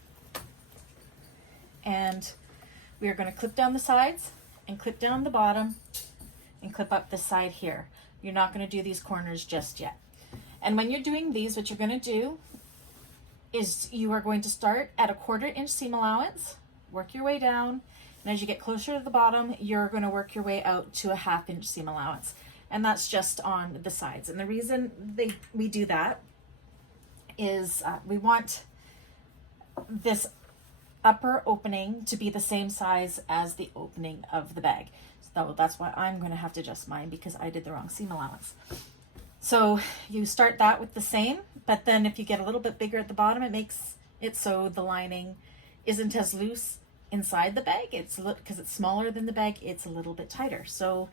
and we are going to clip down the sides and clip down the bottom and clip up this side here. You're not going to do these corners just yet. And when you're doing these, what you're going to do is you are going to start at a 1/4 inch seam allowance, work your way down, and as you get closer to the bottom, you're going to work your way out to a 1/2 inch seam allowance. And that's just on the sides. And the reason we do that is we want this upper opening to be the same size as the opening of the bag. So that's why I'm going to have to adjust mine, because I did the wrong seam allowance. So you start that with the same, but then if you get a little bit bigger at the bottom, it makes it so the lining isn't as loose inside the bag. It's because it's smaller than the bag, it's a little bit tighter. So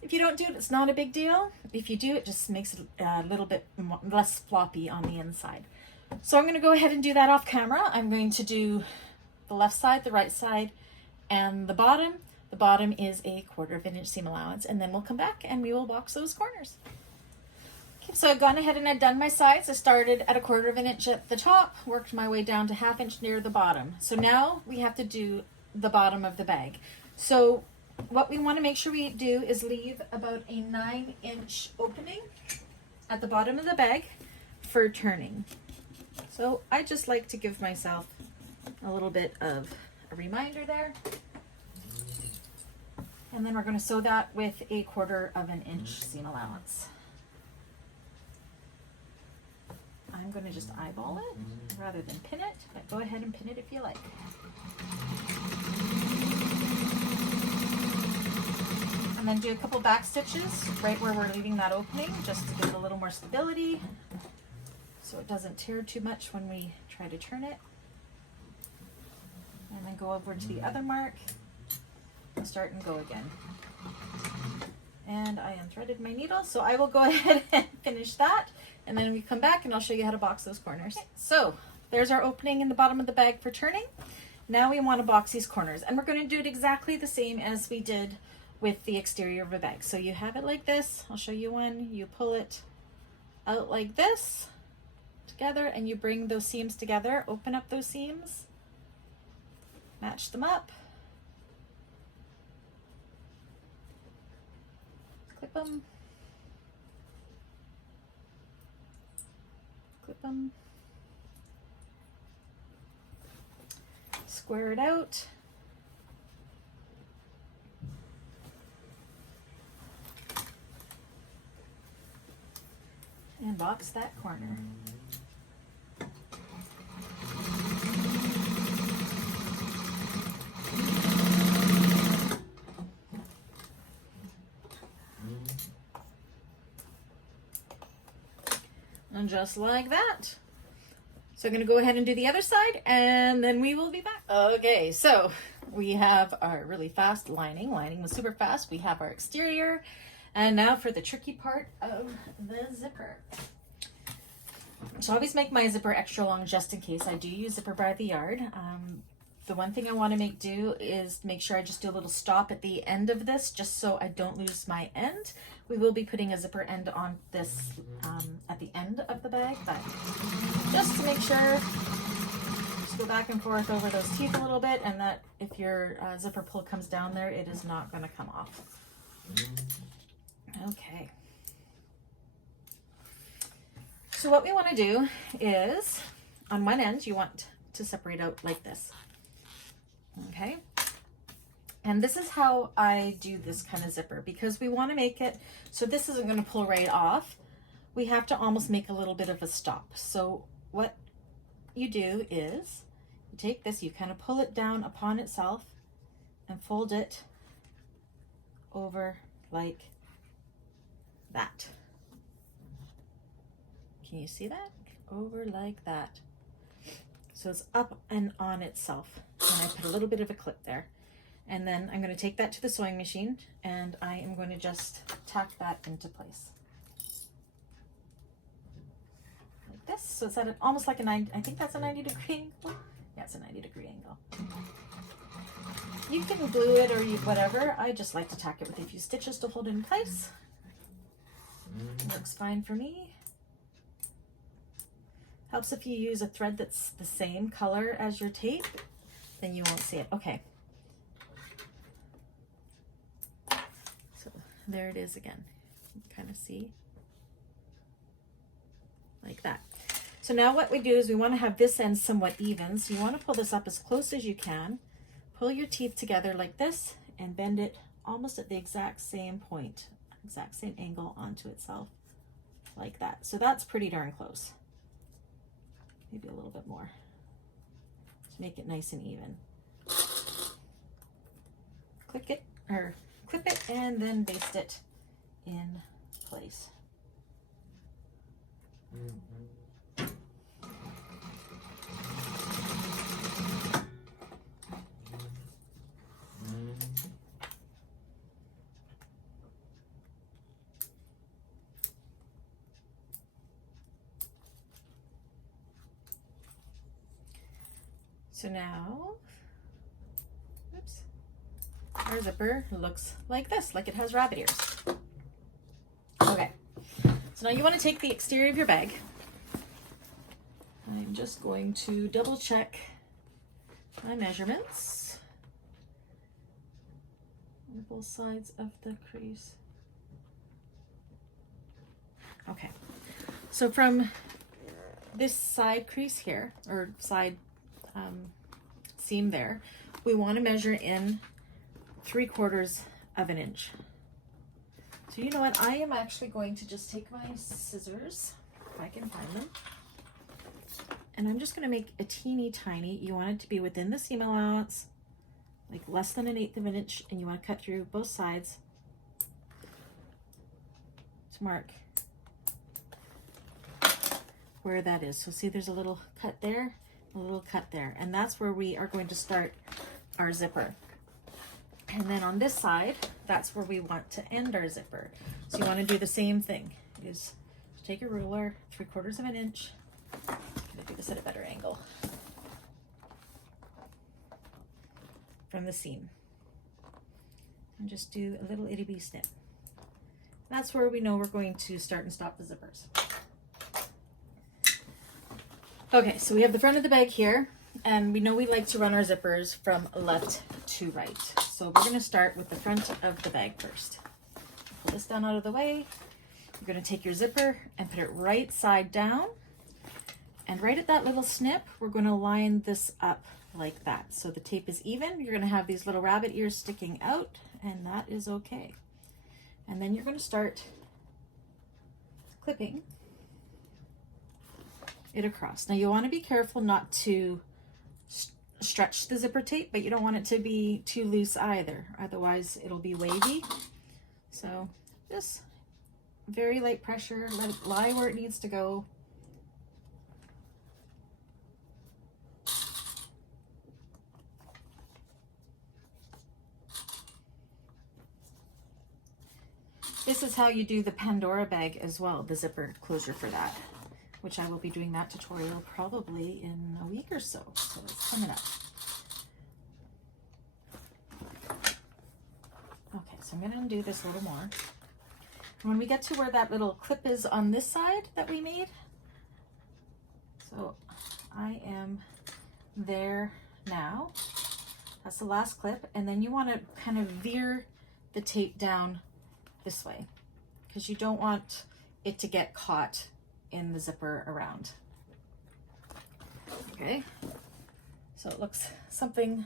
if you don't do it, it's not a big deal. If you do, it just makes it a little bit less floppy on the inside. So I'm going to go ahead and do that off camera. I'm going to do the left side, the right side, and the bottom. The bottom is a 1/4 inch seam allowance, and then we'll come back and we will box those corners. Okay, so I've gone ahead and I've done my sides. I started at a 1/4 inch at the top, worked my way down to 1/2 inch near the bottom. So now we have to do the bottom of the bag. So what we want to make sure we do is leave about a 9 inch opening at the bottom of the bag for turning. So I just like to give myself a little bit of a reminder there. And then we're going to sew that with a 1/4 inch seam allowance. I'm going to just eyeball it rather than pin it, but go ahead and pin it if you like. And then do a couple back stitches right where we're leaving that opening, just to give it a little more stability so it doesn't tear too much when we try to turn it. And then go over to the other mark and start and go again. And I unthreaded my needle, so I will go ahead and finish that, and then we come back and I'll show you how to box those corners. Okay. So there's our opening in the bottom of the bag for turning. Now we want to box these corners, and we're going to do it exactly the same as we did with the exterior of a bag. So you have it like this. I'll show you one. You pull it out like this together, and you bring those seams together, open up those seams, match them up, clip them, clip them, square it out, and box that corner. And just like that. So I'm going to go ahead and do the other side, and then we will be back. Okay, so we have our really fast lining. Lining was super fast. We have our exterior. And now for the tricky part of the zipper. So I always make my zipper extra long just in case. I do use zipper by the yard. The one thing I want to do is make sure I just do a little stop at the end of this, just so I don't lose my end. We will be putting a zipper end on this at the end of the bag, but just to make sure, just go back and forth over those teeth a little bit, and that if your zipper pull comes down there, it is not going to come off. Okay. So what we want to do is, on one end, you want to separate out like this. Okay. And this is how I do this kind of zipper, because we want to make it so this isn't going to pull right off. We have to almost make a little bit of a stop. So what you do is you take this, you kind of pull it down upon itself and fold it over like that. Can you see that? Over like that. So it's up and on itself. And I put a little bit of a clip there. And then I'm going to take that to the sewing machine, and I am going to just tack that into place. Like this. So it's at almost like a 90, I think that's a 90-degree angle. Yeah, it's a 90-degree angle. You can glue it or whatever. I just like to tack it with a few stitches to hold it in place. Works fine for me. Helps if you use a thread that's the same color as your tape, then you won't see it. Okay. So there it is again. You can kind of see. Like that. So now what we do is we want to have this end somewhat even. So you want to pull this up as close as you can. Pull your teeth together like this and bend it almost at the exact same point, exact same angle onto itself, like that. So that's pretty darn close. Maybe a little bit more to make it nice and even. Click it or clip it and then baste it in place. So now, oops, our zipper looks like this, like it has rabbit ears. Okay, so now you want to take the exterior of your bag. I'm just going to double check my measurements on both sides of the crease. Okay, so from this side crease here, or side seam there, we want to measure in 3/4 of an inch. So you know what, I am actually going to just take my scissors, if I can find them, and I'm just going to make a teeny tiny, you want it to be within the seam allowance, like less than 1/8 of an inch, and you want to cut through both sides to mark where that is. So see, there's a little cut there, a little cut there, and that's where we are going to start our zipper. And then on this side, that's where we want to end our zipper. So you want to do the same thing, is take a ruler, 3/4 of an inch. I'm gonna do this at a better angle from the seam, and just do a little itty bitty snip. That's where we know we're going to start and stop the zippers. Okay, so we have the front of the bag here, and we know we like to run our zippers from left to right. So we're going to start with the front of the bag first. Pull this down out of the way. You're going to take your zipper and put it right side down. And right at that little snip, we're going to line this up like that. So the tape is even. You're going to have these little rabbit ears sticking out, and that is okay. And then you're going to start clipping it across. Now you want to be careful not to stretch the zipper tape, but you don't want it to be too loose either, otherwise it'll be wavy. So just very light pressure, let it lie where it needs to go. This is how you do the Pandora bag as well, the zipper closure for that, which I will be doing that tutorial probably in a week or so. So it's coming up. Okay, so I'm going to undo this a little more. When we get to where that little clip is on this side that we made, so I am there now. That's the last clip, and then you want to kind of veer the tape down this way, because you don't want it to get caught in the zipper around. Okay, so it looks something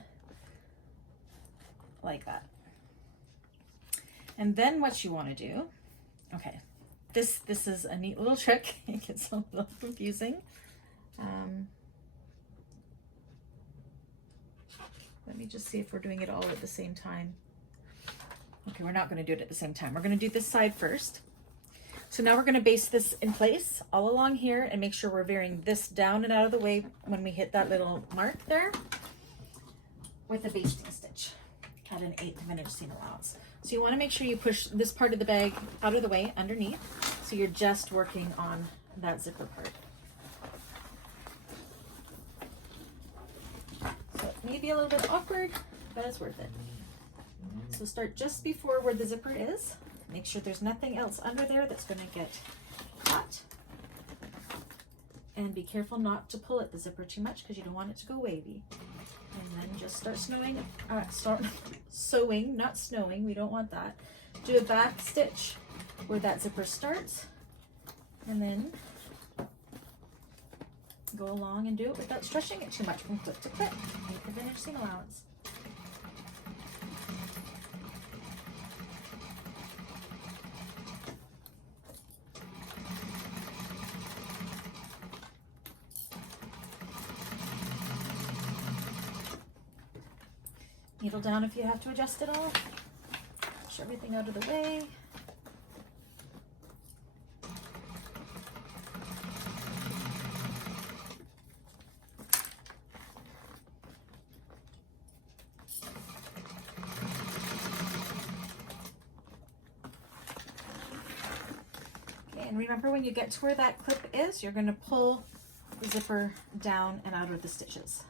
like that. And then what you want to do, okay, this is a neat little trick. It gets a little confusing. Let me just see if we're doing it all at the same time. Okay, we're not going to do it at the same time. We're going to do this side first. So now we're going to baste this in place all along here and make sure we're veering this down and out of the way when we hit that little mark there with a basting stitch at an 1/8 of an inch seam allowance. So you want to make sure you push this part of the bag out of the way underneath, so you're just working on that zipper part. be a little bit awkward, but it's worth it. So start just before where the zipper is. Make sure there's nothing else under there that's going to get caught. And be careful not to pull at the zipper too much because you don't want it to go wavy. And then just start sewing, not snowing. We don't want that. Do a back stitch where that zipper starts, and then go along and do it without stretching it too much from clip to clip. Make the finished seam allowance. Needle down if you have to adjust it all. Push everything out of the way. Okay, and remember when you get to where that clip is, you're going to pull the zipper down and out of the stitches.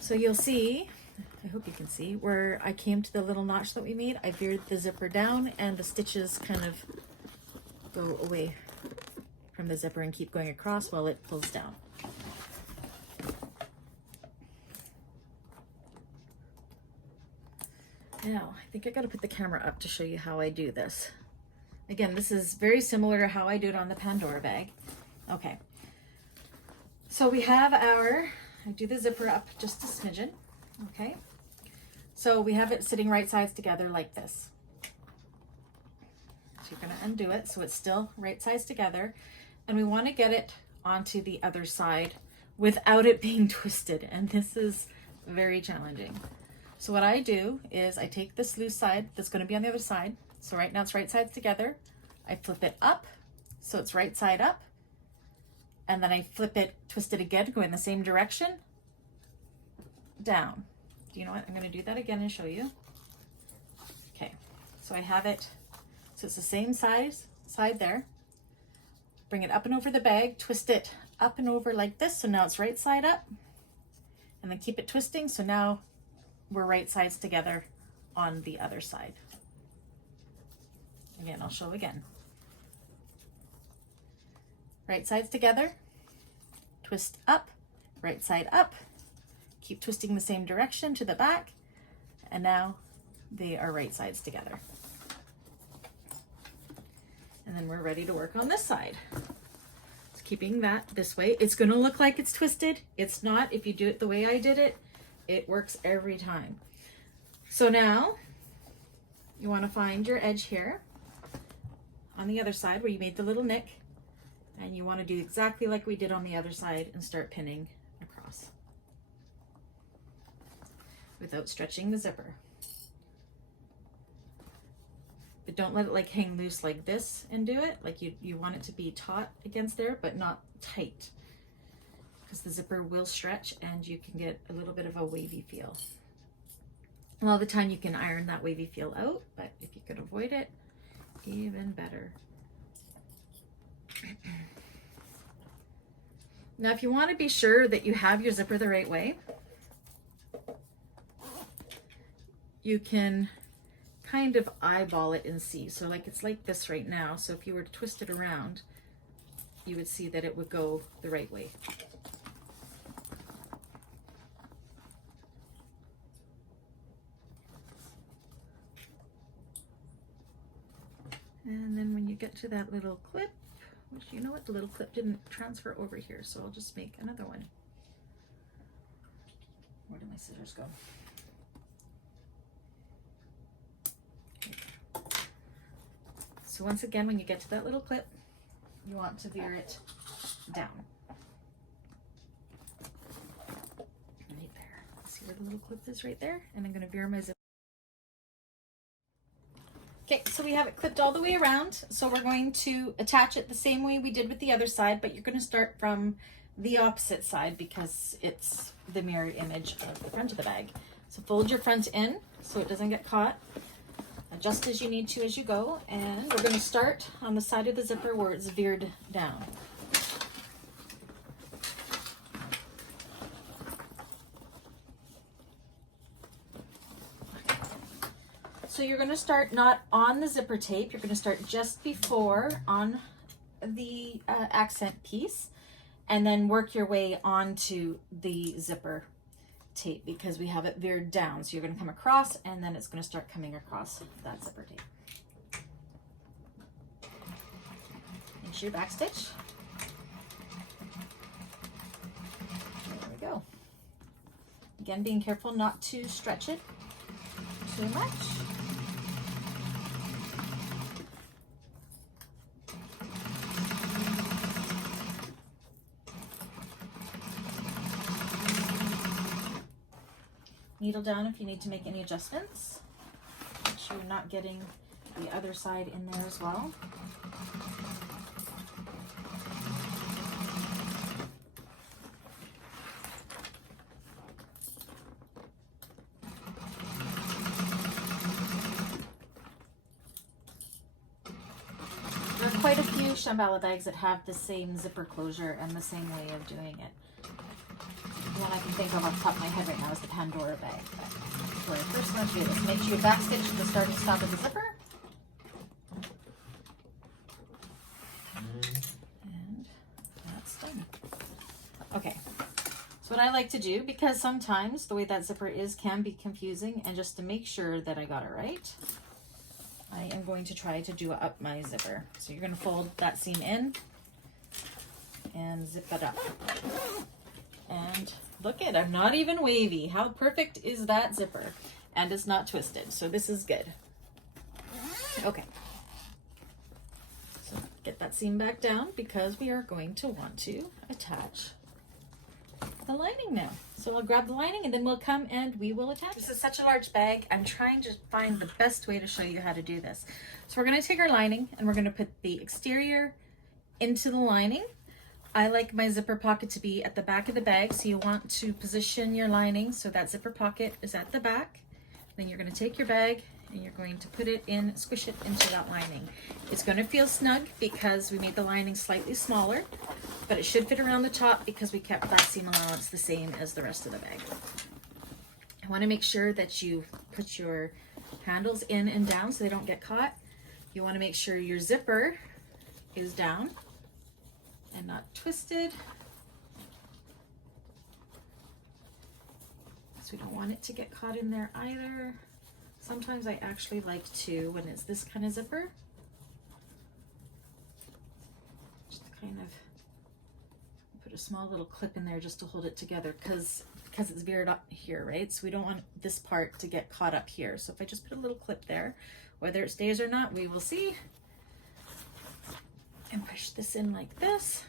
So you'll see, I hope you can see, where I came to the little notch that we made, I veered the zipper down and the stitches kind of go away from the zipper and keep going across while it pulls down. Now, I think I gotta put the camera up to show you how I do this. Again, this is very similar to how I do it on the Pandora bag. Okay, so we have I do the zipper up just a smidgen, okay? So we have it sitting right sides together like this. So you're gonna undo it so it's still right sides together, and we wanna get it onto the other side without it being twisted, and this is very challenging. So what I do is I take this loose side that's gonna be on the other side, so right now it's right sides together, I flip it up so it's right side up, and then I flip it, twist it again, go in the same direction, down. You know what? I'm going to do that again and show you. Okay, so I have it, so it's the same side there. Bring it up and over the bag, twist it up and over like this, so now it's right side up, and then keep it twisting, so now we're right sides together on the other side. Again, I'll show again. Right sides together, twist up, right side up, keep twisting the same direction to the back, and now they are right sides together. And then we're ready to work on this side. So keeping that this way, it's gonna look like it's twisted. It's not. If you do it the way I did it, it works every time. So now you wanna find your edge here on the other side where you made the little nick, and you want to do exactly like we did on the other side and start pinning across without stretching the zipper. But don't let it like hang loose like this and do it. Like you want it to be taut against there, but not tight, because the zipper will stretch and you can get a little bit of a wavy feel. A lot of the time you can iron that wavy feel out, but if you could avoid it, even better. Now, if you want to be sure that you have your zipper the right way, you can kind of eyeball it and see. So like it's like this right now. So if you were to twist it around, you would see that it would go the right way. And then when you get to that little clip, which you know what, the little clip didn't transfer over here, so I'll just make another one. Where did my scissors go? Okay. So once again, when you get to that little clip, you want to veer it down. Right there. See where the little clip is right there? And I'm going to veer my zipper. Okay, so we have it clipped all the way around. So we're going to attach it the same way we did with the other side, but you're going to start from the opposite side because it's the mirror image of the front of the bag. So fold your front in so it doesn't get caught. Adjust as you need to as you go, and we're going to start on the side of the zipper where it's veered down. So you're going to start not on the zipper tape, you're going to start just before on the accent piece, and then work your way onto the zipper tape because we have it veered down. So you're going to come across, and then it's going to start coming across that zipper tape. Into your back stitch. There we go. Again, being careful not to stretch it too much. Needle down if you need to make any adjustments. Make sure you're not getting the other side in there as well. There are quite a few Shamballa bags that have the same zipper closure and the same way of doing it. The one I can think of off the top of my head right now is the Pandora bag. But for your first one, do this. Make sure you back stitch the start and stop of the zipper. And that's done. Okay. So what I like to do, because sometimes the way that zipper is can be confusing, and just to make sure that I got it right, I am going to try to do up my zipper. So you're going to fold that seam in and zip it up. And look at, I'm not even wavy. How perfect is that zipper? And it's not twisted, so this is good. Okay. So get that seam back down because we are going to want to attach the lining now. So I'll grab the lining and then we'll come and we will attach. This is such a large bag. I'm trying to find the best way to show you how to do this. So we're going to take our lining and we're going to put the exterior into the lining. I like my zipper pocket to be at the back of the bag, so you want to position your lining so that zipper pocket is at the back. Then you're going to take your bag and you're going to put it in, squish it into that lining. It's going to feel snug because we made the lining slightly smaller, but it should fit around the top because we kept that seam allowance the same as the rest of the bag. I want to make sure that you put your handles in and down so they don't get caught. You want to make sure your zipper is down and not twisted. So we don't want it to get caught in there either. Sometimes I actually like to, when it's this kind of zipper, just kind of put a small little clip in there just to hold it together because it's veered up here, right? So we don't want this part to get caught up here. So if I just put a little clip there, whether it stays or not, we will see. And push this in like this.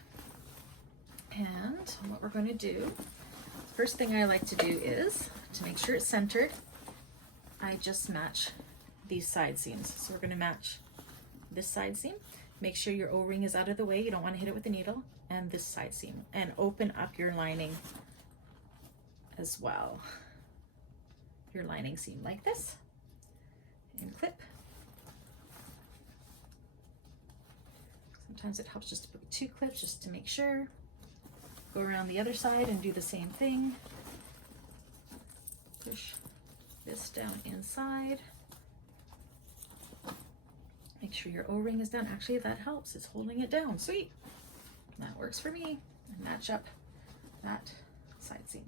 And what we're going to do, first thing I like to do is to make sure it's centered, I just match these side seams. So we're going to match this side seam. Make sure your O-ring is out of the way. You don't want to hit it with a needle. And this side seam. And open up your lining as well. Your lining seam like this. And clip. Sometimes it helps just to put 2 clips just to make sure. Go around the other side and do the same thing. Push this down inside. Make sure your O-ring is down. Actually, that helps. It's holding it down. Sweet. That works for me. And match up that side seam.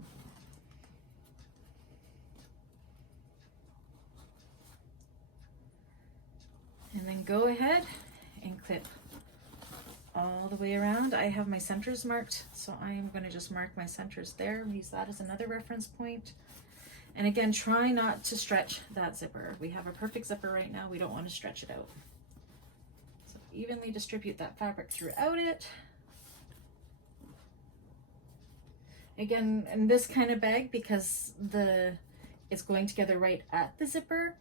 And then go ahead and clip all the way around. I have my centers marked, so I am going to just mark my centers there. Use that as another reference point. And again, try not to stretch that zipper. We have a perfect zipper right now. We don't want to stretch it out. So evenly distribute that fabric throughout it. Again, in this kind of bag, because it's going together right at the zipper,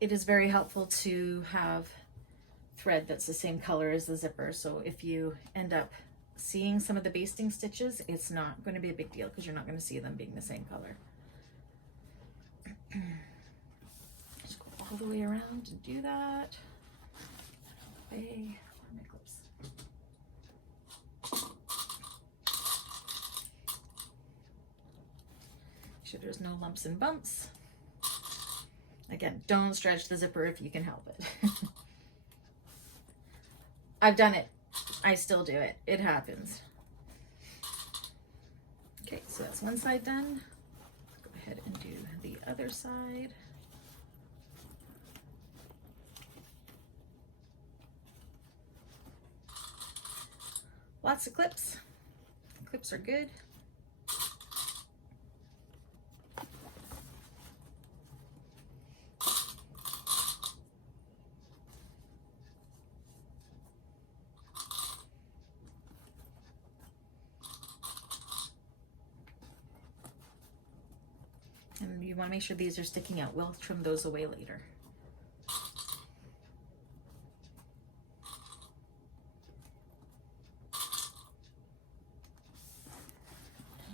it is very helpful to have thread that's the same color as the zipper. So if you end up seeing some of the basting stitches, it's not going to be a big deal because you're not going to see them being the same color. Just go all the way around and do that. Okay, where are my clips? Make sure there's no lumps and bumps. Again, don't stretch the zipper if you can help it. I've done it. I still do it. It happens. Okay, so that's one side done. Let's go ahead and do the other side. Lots of clips. Clips are good. And you want to make sure these are sticking out. We'll trim those away later.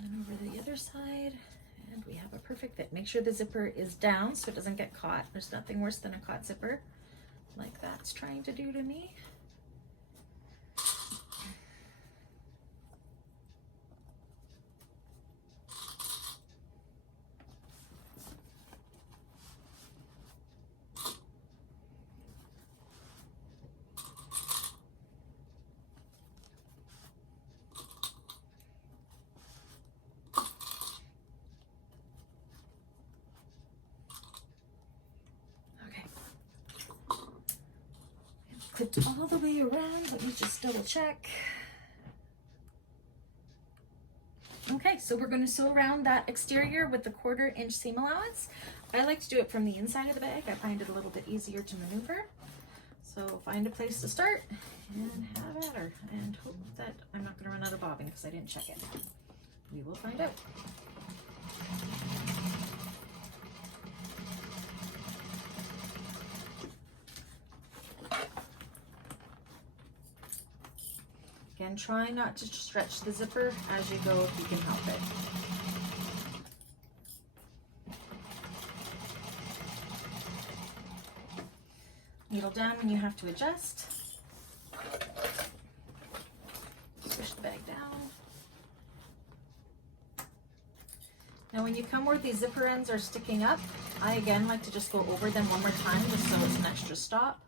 And over the other side, and we have a perfect fit. Make sure the zipper is down so it doesn't get caught. There's nothing worse than a caught zipper like that's trying to do to me. Clipped all the way around. Let me just double check. Okay, so we're going to sew around that exterior with the 1/4 inch seam allowance. I like to do it from the inside of the bag. I find it a little bit easier to maneuver. So find a place to start and have at her, and hope that I'm not going to run out of bobbin because I didn't check it. We will find out. Again, try not to stretch the zipper as you go if you can help it. Needle down when you have to adjust. Push the bag down. Now when you come where these zipper ends are sticking up, I again like to just go over them one more time just so it's an extra stop.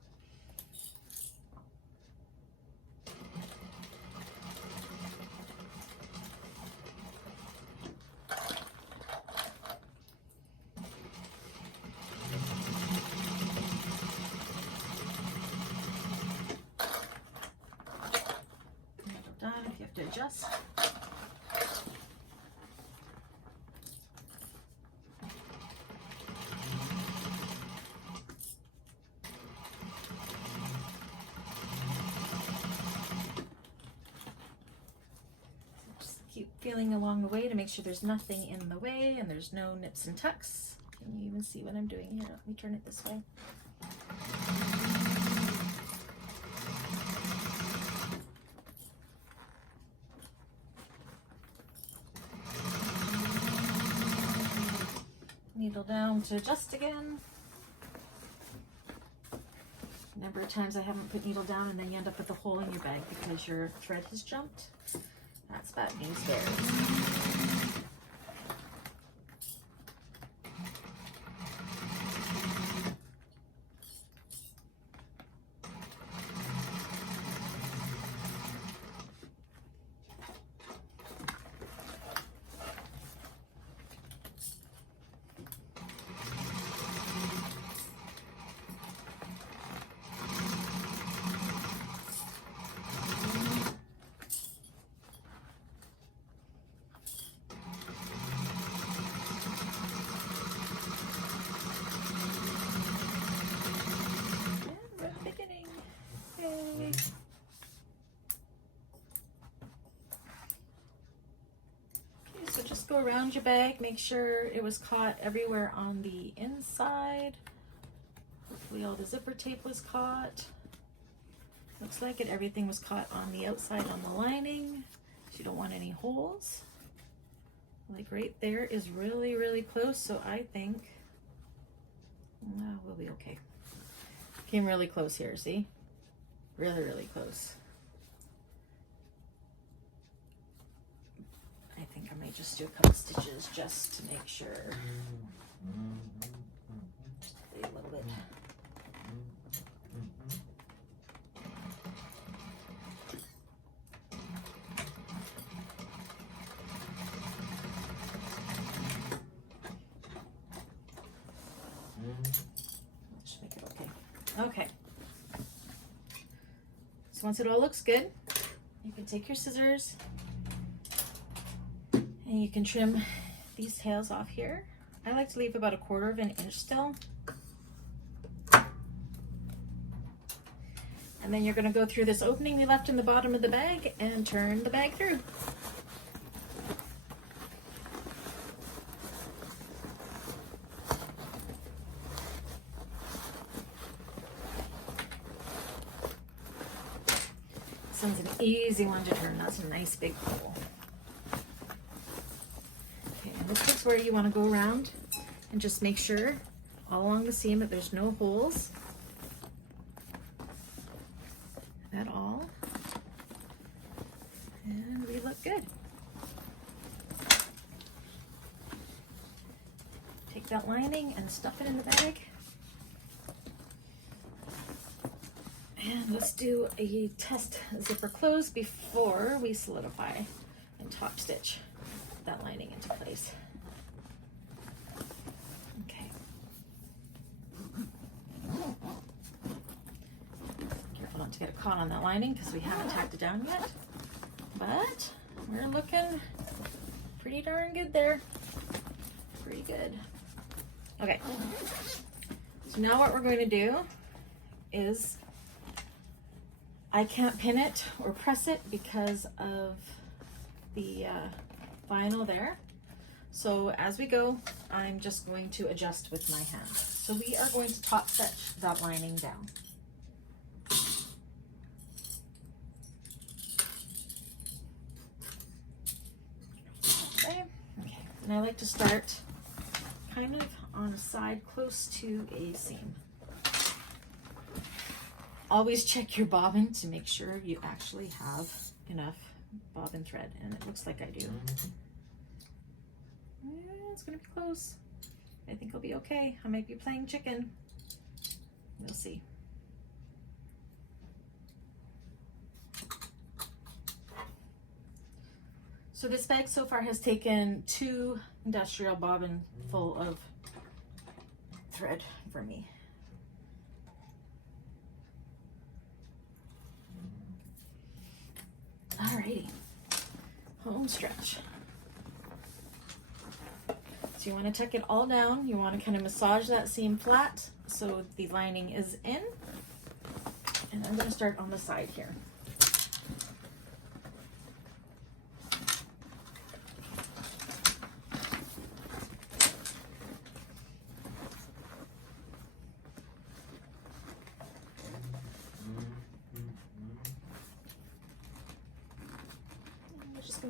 Adjust. Just keep feeling along the way to make sure there's nothing in the way and there's no nips and tucks. Can you even see what I'm doing here? Let me turn it this way. Needle down to adjust again. Number of times I haven't put needle down and then you end up with a hole in your bag because your thread has jumped. That's bad news there. Go around your bag, make sure it was caught everywhere on the inside. Hopefully all the zipper tape was caught. Looks like it. Everything was caught on the outside on the lining. So you don't want any holes. Like right there is really, really close. So I think we'll be okay. Came really close here, see? Really, really close. I think I might just do a couple stitches just to make sure. Just a little bit. Should make it okay. Okay. So once it all looks good, you can take your scissors and you can trim these tails off here. I like to leave about 1/4 of an inch still. And then you're going to go through this opening we left in the bottom of the bag and turn the bag through. This one's an easy one to turn. That's a nice big hole. Okay, and this is where you want to go around and just make sure all along the seam that there's no holes at all. And we look good. Take that lining and stuff it in the bag. And let's do a test zipper close before we solidify and top stitch that lining into place. Okay. Careful not to get it caught on that lining because we haven't tacked it down yet. But we're looking pretty darn good there. Pretty good. Okay. So now what we're going to do is I can't pin it or press it because of the vinyl there. So as we go, I'm just going to adjust with my hand. So we are going to top stitch that lining down. Okay. And I like to start kind of on a side close to a seam. Always check your bobbin to make sure you actually have enough bobbin thread, and it looks like I do. Yeah, it's gonna be close. I think I'll be okay. I might be playing chicken. We'll see. So this bag so far has taken 2 industrial bobbin full of thread for me. Alrighty, home stretch. So you want to tuck it all down. You want to kind of massage that seam flat so the lining is in. And I'm going to start on the side here.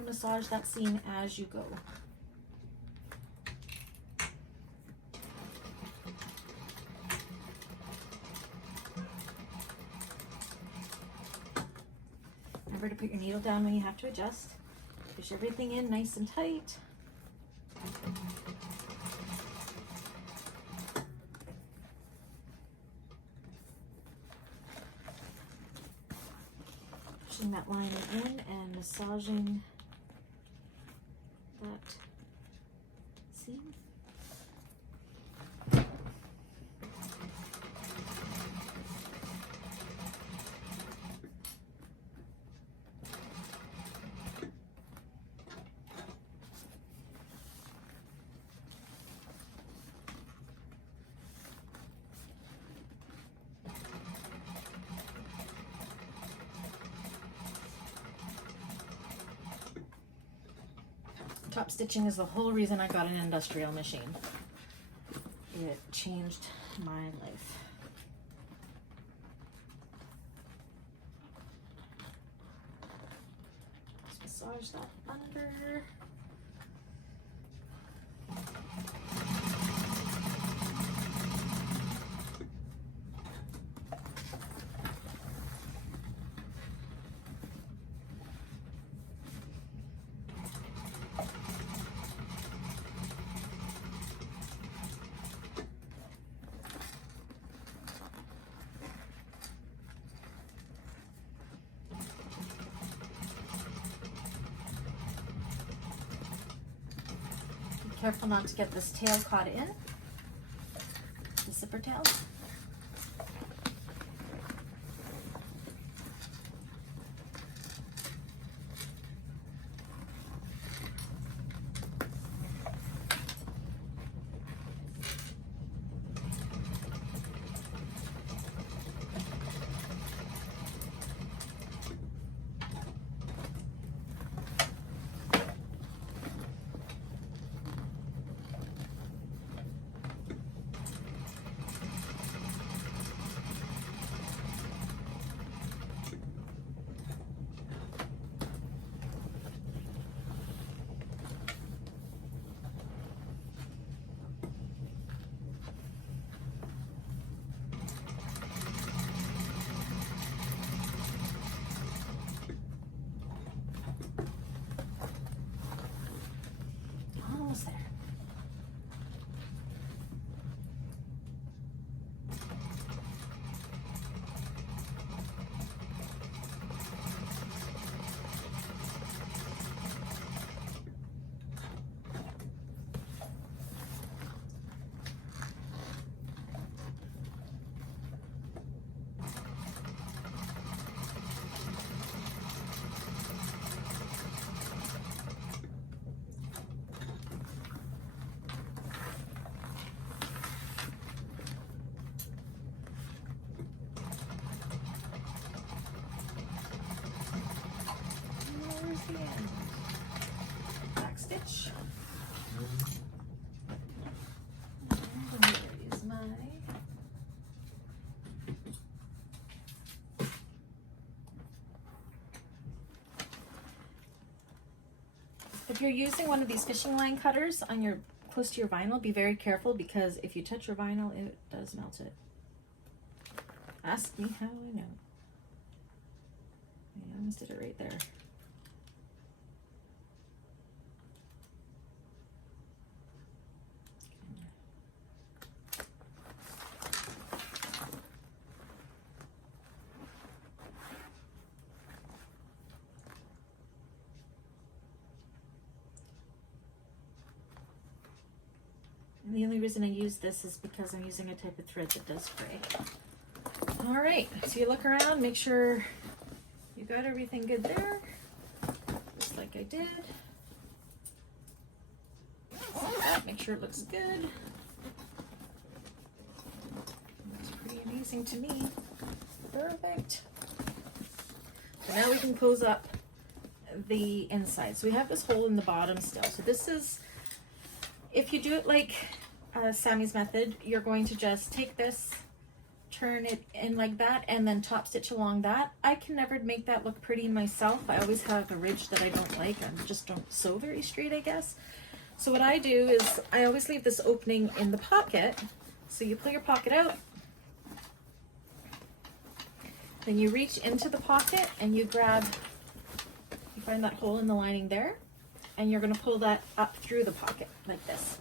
Massage that seam as you go. Remember to put your needle down when you have to adjust. Push everything in nice and tight. Pushing that lining in and massaging that seam. Top stitching is the whole reason I got an industrial machine. It changed my life. massage that under. Careful not to get this tail caught in, the zipper tail. Almost there. Back stitch. And here is my if you're using one of these fishing line cutters on your close to your vinyl, be very careful because if you touch your vinyl, it does melt it. Ask me how I know. I almost did it right there. And the only reason I use this is because I'm using a type of thread that does fray. All right, so you look around, make sure you got everything good there, just like I did. Like that, make sure it looks good. Looks pretty amazing to me. Perfect. So now we can close up the inside. So we have this hole in the bottom still. So this is, if you do it like Sammy's method, you're going to just take this, turn it in like that, and then top stitch along that. I can never make that look pretty myself. I always have a ridge that I don't like. I just don't sew very straight, I guess. So what I do is I always leave this opening in the pocket. So you pull your pocket out, then you reach into the pocket and you grab, you find that hole in the lining there, and you're going to pull that up through the pocket like this.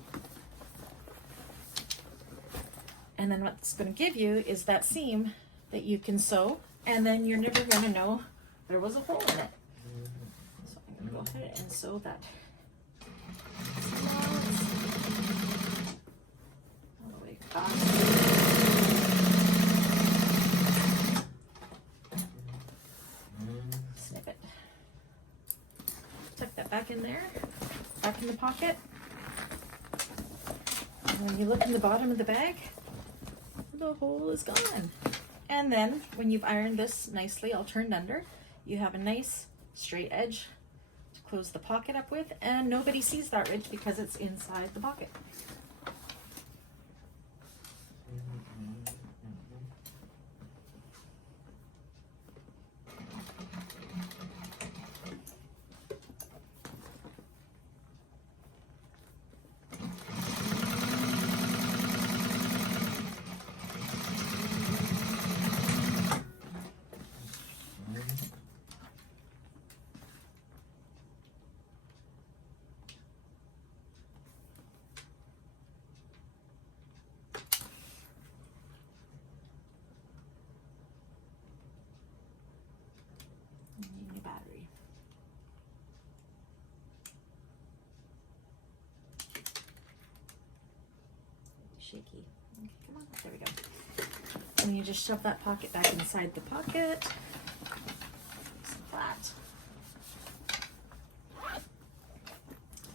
And then what's going to give you is that seam that you can sew, and then you're never going to know there was a hole in it. So I'm going to go ahead and sew that all the way across. Snip it. Tuck that back in there, back in the pocket. And when you look in the bottom of the bag, the hole is gone. And then when you've ironed this nicely all turned under, you have a nice straight edge to close the pocket up with, and nobody sees that ridge because it's inside the pocket. shaky. Okay, come on, there we go. And you just shove that pocket back inside the pocket. Nice and flat.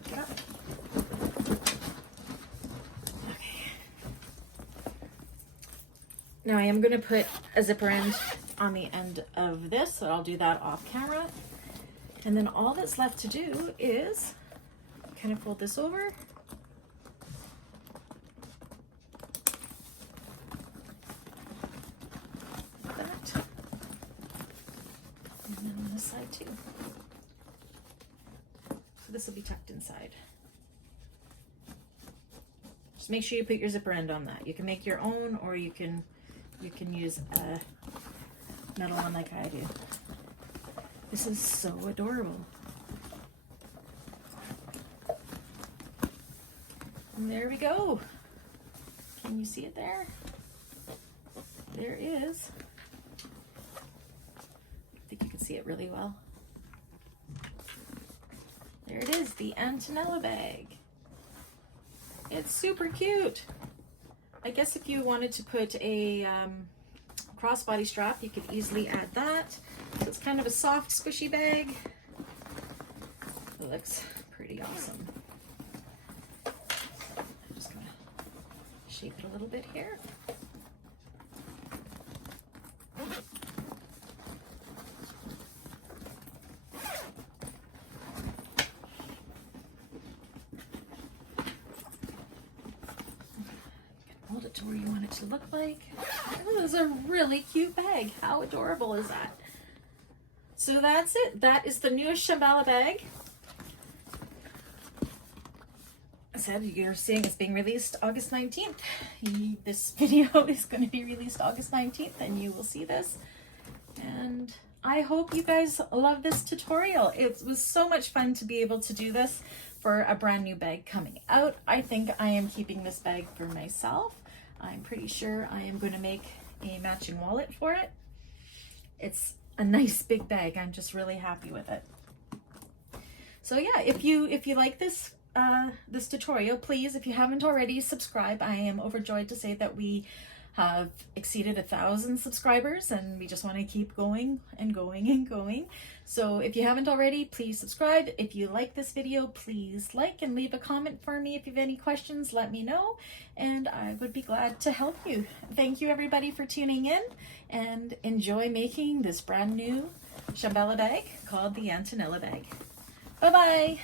Pick it up. Okay. Now I am going to put a zipper end on the end of this, so I'll do that off camera. And then all that's left to do is kind of fold this over. Like that. And then on this side too. So this will be tucked inside. Just make sure you put your zipper end on that. You can make your own, or you can use a metal one like I do. This is so adorable. And there we go. Can you see it there? There is. I think you can see it really well. There it is, the Antonella bag. It's super cute. I guess if you wanted to put a crossbody strap, you could easily add that. So it's kind of a soft, squishy bag. It looks pretty awesome. I'm just gonna shape it a little bit here. Hold it to where you want it to look like. This is a really cute bag. How adorable is that? So that's it. That is the newest Shamballa bag. I said you're seeing it's being released August 19th. This video is going to be released August 19th, and you will see this. And I hope you guys love this tutorial. It was so much fun to be able to do this for a brand new bag coming out. I think I am keeping this bag for myself. I'm pretty sure I am going to make a matching wallet for it. It's a nice big bag. I'm just really happy with it. So yeah, if you like this this tutorial, please, if you haven't already, subscribe. I am overjoyed to say that we have exceeded 1,000 subscribers, and we just want to keep going and going and going. So if you haven't already, please subscribe. If you like this video, please like and leave a comment for me. If you have any questions, let me know, and I would be glad to help you. Thank you everybody for tuning in, and enjoy making this brand new Shamballa bag called the Antonella bag. Bye-bye.